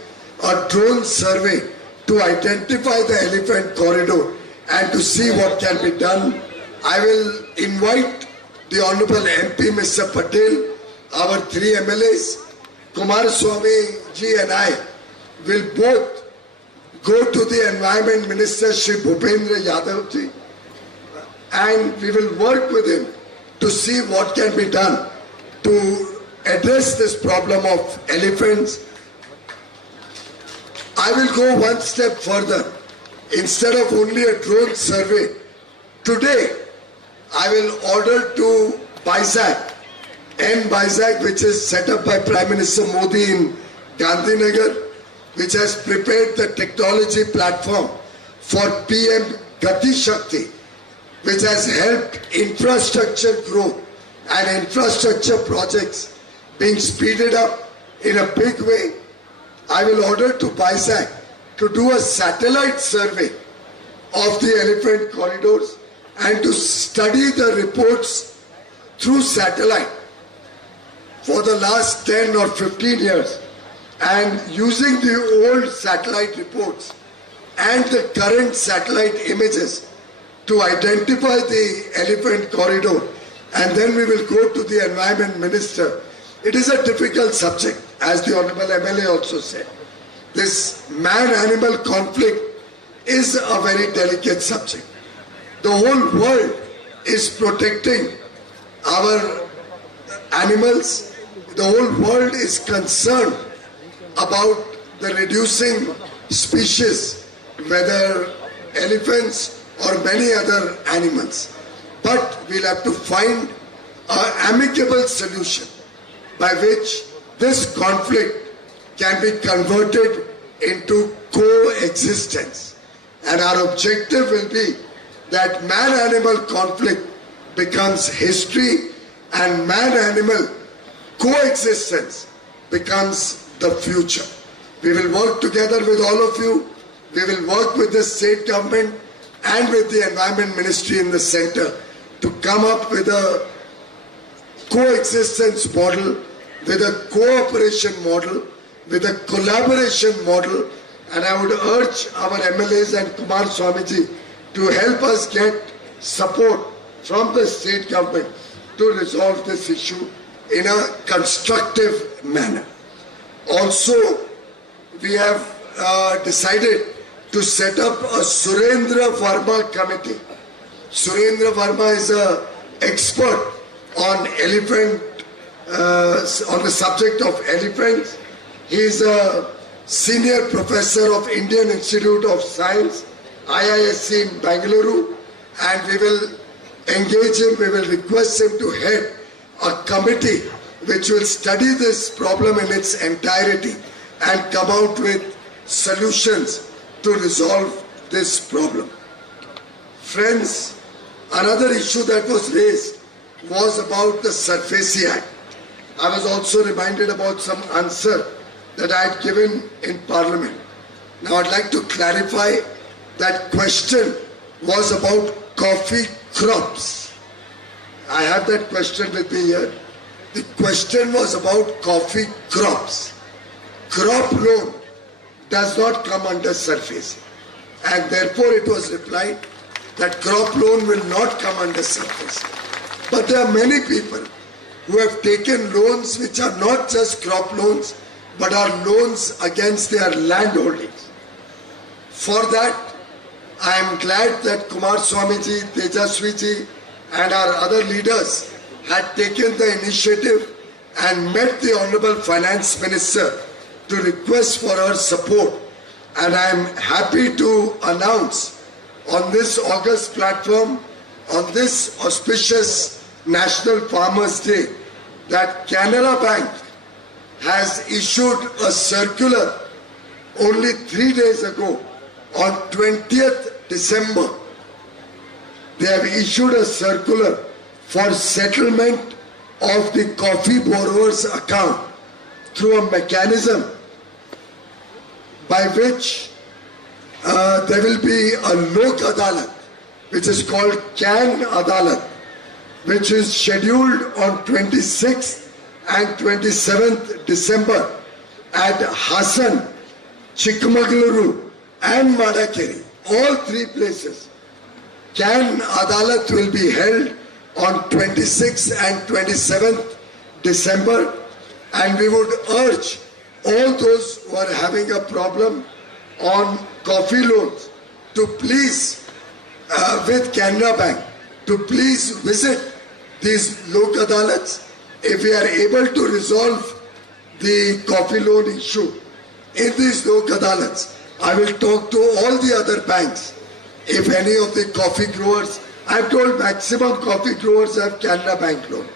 a drone survey to identify the elephant corridor and to see what can be done. I will invite the Honorable MP, Mr. Patel, our three MLAs, Kumar Swami ji and I will both go to the Environment Minister, Shri Bhupendra Yadav ji, and we will work with him to see what can be done to address this problem of elephants. I will go one step further. Instead of only a drone survey, today I will order to BISAC, BISAC, which is set up by Prime Minister Modi in Gandhinagar, which has prepared the technology platform for PM Gati Shakti, which has helped infrastructure growth and infrastructure projects being speeded up in a big way. I will order to BISAC to do a satellite survey of the elephant corridors and to study the reports through satellite for the last 10 or 15 years, and using the old satellite reports and the current satellite images to identify the elephant corridor, and then we will go to the Environment Minister. It is a difficult subject, as the Honorable MLA also said. This man-animal conflict is a very delicate subject. The whole world is protecting our animals. The whole world is concerned about the reducing species, whether elephants or many other animals. But we'll have to find an amicable solution by which this conflict can be converted into coexistence. And our objective will be that man-animal conflict becomes history and man-animal coexistence becomes the future. We will work together with all of you. We will work with the state government and with the Environment Ministry in the center to come up with a coexistence model, with a cooperation model, with a collaboration model, and I would urge our MLAs and Kumar Swamiji to help us get support from the state government to resolve this issue in a constructive manner. Also, we have decided to set up a Surendra Verma committee. Surendra Verma is an expert on elephant, on the subject of elephants. He is a senior professor of Indian Institute of Science, IISc in Bangalore, and we will engage him, we will request him to head a committee which will study this problem in its entirety and come out with solutions to resolve this problem. Friends, another issue that was raised was about the SURFACE Act. I was also reminded about some answer that I had given in Parliament. Now I'd like to clarify that question was about coffee crops. I have that question with me here. The question was about coffee crops. Crop loan does not come under SURFACE, and therefore it was replied that crop loan will not come under SURFACE. But there are many people who have taken loans which are not just crop loans, but are loans against their land holdings. For that, I am glad that Kumar Swamiji, Tejaswiji and our other leaders had taken the initiative and met the Honorable Finance Minister to request for her support. And I am happy to announce on this August platform, on this auspicious National Farmers Day, that Canara Bank has issued a circular only 3 days ago on 20th December. They have issued a circular for settlement of the coffee borrower's account through a mechanism by which there will be a Lok Adalat, which is called Can Adalat, which is scheduled on 26th and 27th December at Hassan, Chikmagaluru and Madakeri, all three places. Can Adalat will be held on 26th and 27th December, and we would urge all those who are having a problem on coffee loans to please, with Canara Bank, to please visit these Lok Adalats. If we are able to resolve the coffee loan issue in these Lok Adalats, I will talk to all the other banks. If any of the coffee growers, I've told maximum coffee growers have Canara Bank loan.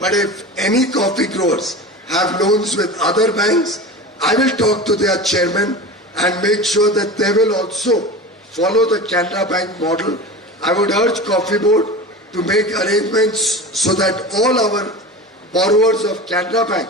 But if any coffee growers have loans with other banks, I will talk to their chairman and make sure that they will also follow the Canara Bank model. I would urge Coffee Board to make arrangements so that all our borrowers of Canara Bank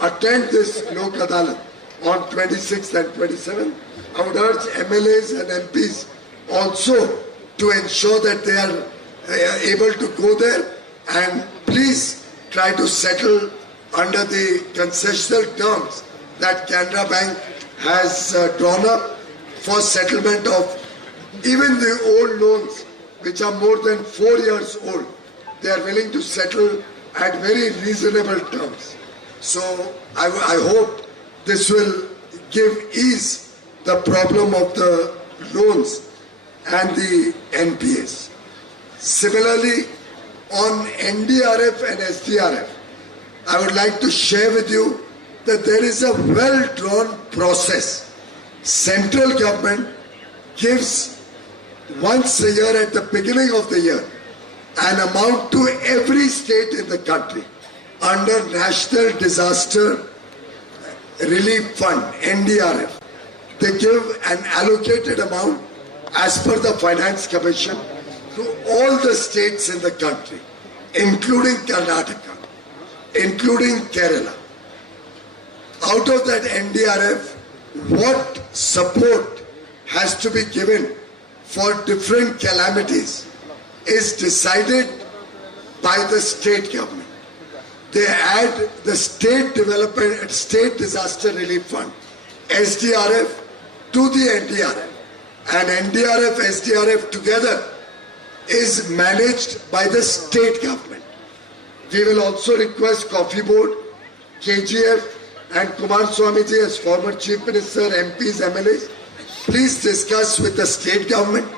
attend this Lok Adalat on 26th and 27th. I would urge MLAs and MPs also to ensure that they are able to go there, and please try to settle under the concessional terms that Canara Bank has drawn up for settlement of even the old loans which are more than 4 years old. They are willing to settle at very reasonable terms. So I hope this will give ease the problem of the loans and the NPAs. Similarly, on NDRF and SDRF, I would like to share with you that there is a well-drawn process. Central government gives once a year at the beginning of the year an amount to every state in the country under National Disaster Relief Fund, NDRF. They give an allocated amount as per the Finance Commission to all the states in the country, including Karnataka, including Kerala. Out of that NDRF, what support has to be given for different calamities is decided by the state government. They add the State Development, State Disaster Relief Fund, SDRF, to the NDRF. And NDRF, SDRF together is managed by the state government. We will also request Coffee Board, KGF and Kumar Swamiji as former Chief Minister, MPs, MLAs, please discuss with the state government.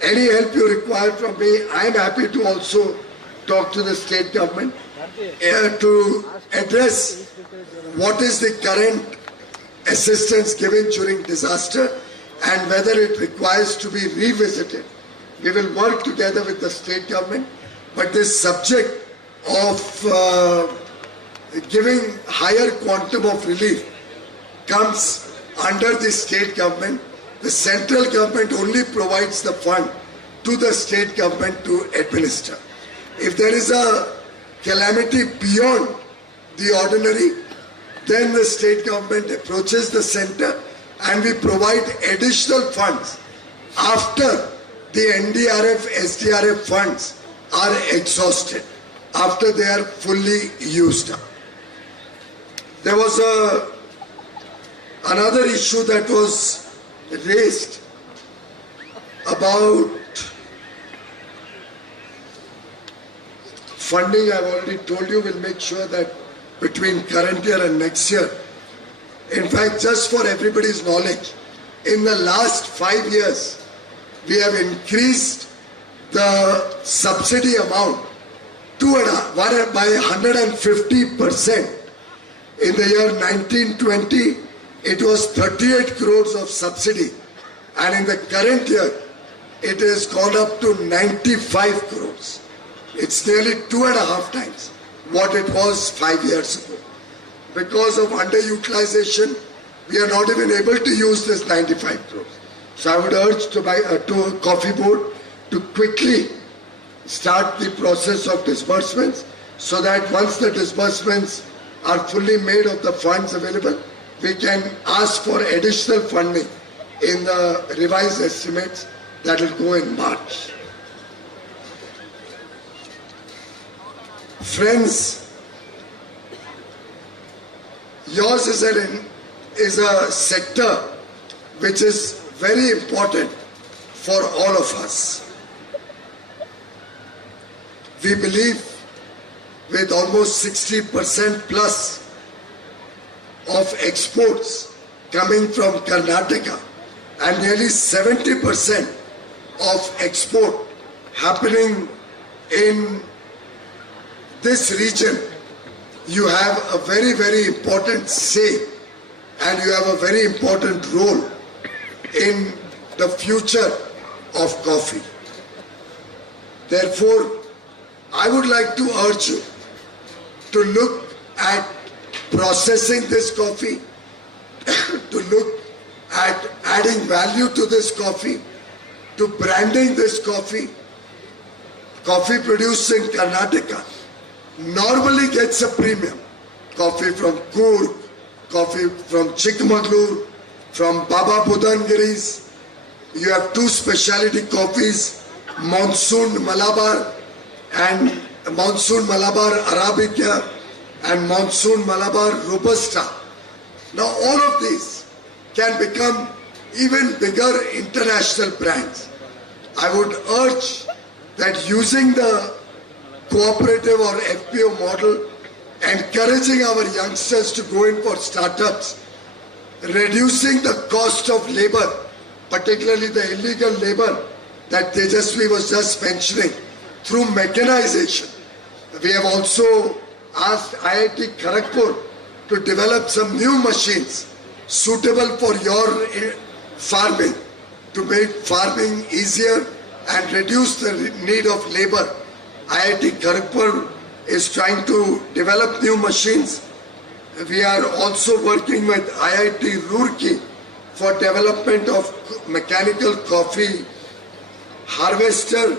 Any help you require from me, I am happy to also talk to the state government to address what is the current assistance given during disaster and whether it requires to be revisited. We will work together with the state government, but this subject of giving higher quantum of relief comes under the state government. The central government only provides the fund to the state government to administer. If there is a calamity beyond the ordinary, then the state government approaches the center and we provide additional funds after the NDRF, SDRF funds are exhausted, after they are fully used up. There was another issue that was raised about funding. I've already told you, we'll make sure that between current year and next year. In fact, just for everybody's knowledge, in the last 5 years, we have increased the subsidy amount by 150%. In the year 1920, it was 38 crores of subsidy, and in the current year, it has gone up to 95 crores. It's nearly 2.5 times what it was 5 years ago. Because of underutilization, we are not even able to use this 95 crores. So I would urge to Coffee Board to quickly start the process of disbursements, so that once the disbursements are fully made of the funds available, we can ask for additional funding in the revised estimates that will go in March. Friends, yours is a sector which is very important for all of us. We believe with almost 60% plus of exports coming from Karnataka and nearly 70% of export happening in this region, you have a very, very important say and you have a very important role in the future of coffee. Therefore, I would like to urge you to look at processing this coffee, to look at adding value to this coffee, to branding this coffee. Coffee produced in Karnataka normally gets a premium. Coffee from Coorg, coffee from Chikmagalur, from Baba Budangiris. You have two specialty coffees, Monsoon Malabar and Monsoon Malabar Arabica and Monsoon Malabar Robusta. Now all of these can become even bigger international brands. I would urge that using the cooperative or FPO model, encouraging our youngsters to go in for startups, reducing the cost of labor, particularly the illegal labor that Tejasvi was just mentioning, through mechanization. We have also asked IIT Kharagpur to develop some new machines suitable for your farming, to make farming easier and reduce the need of labor. IIT Kharagpur is trying to develop new machines. We are also working with IIT Roorkee for development of mechanical coffee harvester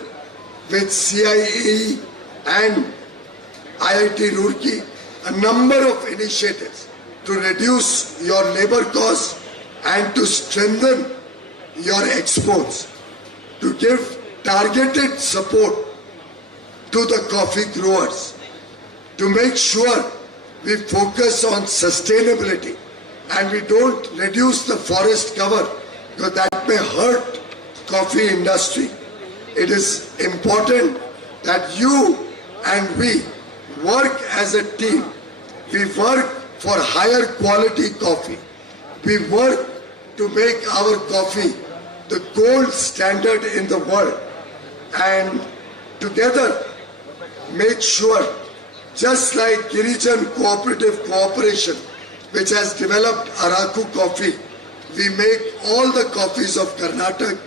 with CIE and IIT Roorkee, a number of initiatives to reduce your labor costs and to strengthen your exports, to give targeted support to the coffee growers, to make sure we focus on sustainability and we don't reduce the forest cover, because that may hurt coffee industry. It is important that you and we work as a team. We work for higher quality coffee. We work to make our coffee the gold standard in the world, and together make sure, just like Girijan Cooperative Cooperation, which has developed Araku coffee, we make all the coffees of Karnataka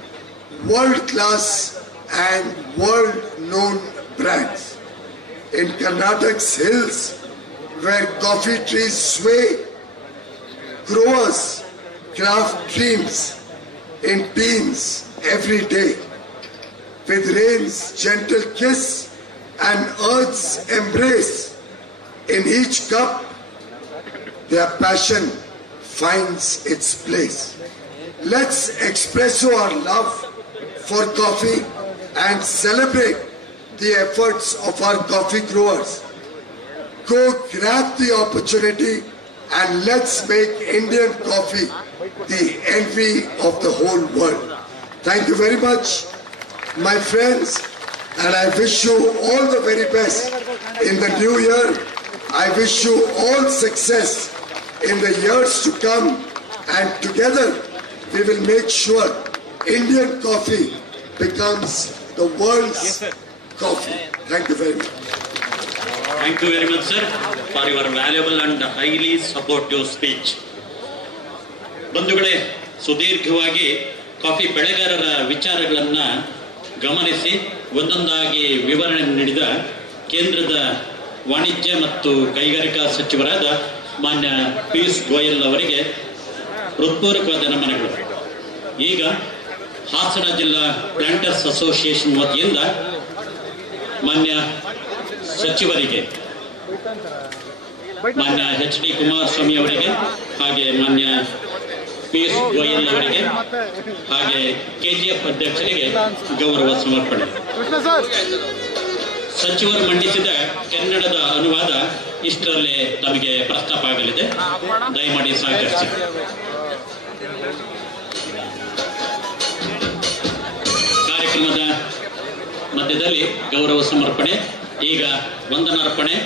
world-class and world-known brands. in Karnataka's hills, where coffee trees sway, growers craft dreams in teens every day. With rain's gentle kiss and earth's embrace, in each cup, their passion finds its place. Let's express our love for coffee and celebrate the efforts of our coffee growers. Go grab the opportunity and let's make Indian coffee the envy of the whole world. Thank you very much, my friends, and I wish you all the very best in the new year. I wish you all success in the years to come, and together we will make sure Indian coffee becomes the world's coffee. Thank you very much. Thank you very much, sir, for your valuable and highly supportive speech. ಬಂಧುಗಳೇ, ಸುದೀರ್ಘವಾಗಿ coffee ಬೆಳೆಗಾರರ ವಿಚಾರಗಳನ್ನ ಗಮನಿಸಿ ಒಂದೊಂದಾಗಿ ವಿವರಣೆ ನೀಡಿದ ಕೇಂದ್ರದ ವಾಣಿಜ್ಯ ಮತ್ತು ಕೈಗಾರಿಕಾ ಸಚಿವರಾದ ಮಾನ್ಯ ಪಿಯೂಷ್ ಗೋಯಲ್ ಅವರಿಗೆ ಹೃತ್ಪೂರ್ವಕವಾದ ನಮನಗಳು. ಈಗ ಹಾಸನ ಜಿಲ್ಲಾ ಪ್ಲಾಂಟರ್ಸ್ ಅಸೋಸಿಯೇಷನ್ ವತಿಯಿಂದ ಮಾನ್ಯ ಸಚಿವರಿಗೆ, ಮಾನ್ಯ ಎಚ್ ಡಿ ಕುಮಾರಸ್ವಾಮಿ ಅವರಿಗೆ, ಹಾಗೆ ಮಾನ್ಯ ಪಿಯೂಷ್ ಗೋಯಲ್ ಅವರಿಗೆ, ಹಾಗೆ ಕೆಜಿಎಫ್ ಅಧ್ಯಕ್ಷರಿಗೆ ಗೌರವ ಸಮರ್ಪಣೆ. ಸಚಿವರು ಮಂಡಿಸಿದ ಕನ್ನಡದ ಅನುವಾದ ಇಷ್ಟರಲ್ಲೇ ತಮಗೆ ಪ್ರಸ್ತಾಪ ಆಗಲಿದೆ. ದಯಮಾಡಿ ಸಹಕರಿಸಿ. ಕಾರ್ಯಕ್ರಮದ ಮಧ್ಯದಲ್ಲಿ ಗೌರವ ಸಮರ್ಪಣೆ, ಈಗ ವಂದನಾರ್ಪಣೆ.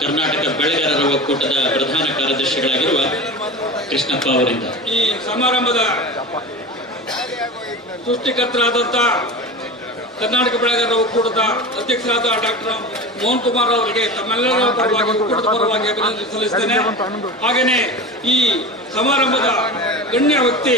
ಕರ್ನಾಟಕ ಬೆಳೆಗಾರರ ಒಕ್ಕೂಟದ ಪ್ರಧಾನ ಕಾರ್ಯದರ್ಶಿಗಳಾಗಿರುವ ಕೃಷ್ಣಪ್ಪ ಅವರಿಂದ. ಈ ಸಮಾರಂಭದ ಸೃಷ್ಟಿಕರ್ತರಾದಂಥ ಕರ್ನಾಟಕ ಬೆಳೆಗಾರರ ಒಕ್ಕೂಟದ ಅಧ್ಯಕ್ಷರಾದ ಡಾಕ್ಟರ್ ಮೋಹನ್ ಕುಮಾರ್ ಅವರಿಗೆ ತಮ್ಮೆಲ್ಲರ ಪರವಾಗಿ ಒಕ್ಕೂಟದ ಪರವಾಗಿ ಅಭಿನಂದನೆ ಸಲ್ಲಿಸುತ್ತೇನೆ. ಹಾಗೆಯೇ ಈ ಸಮಾರಂಭದ ಗಣ್ಯ ವ್ಯಕ್ತಿ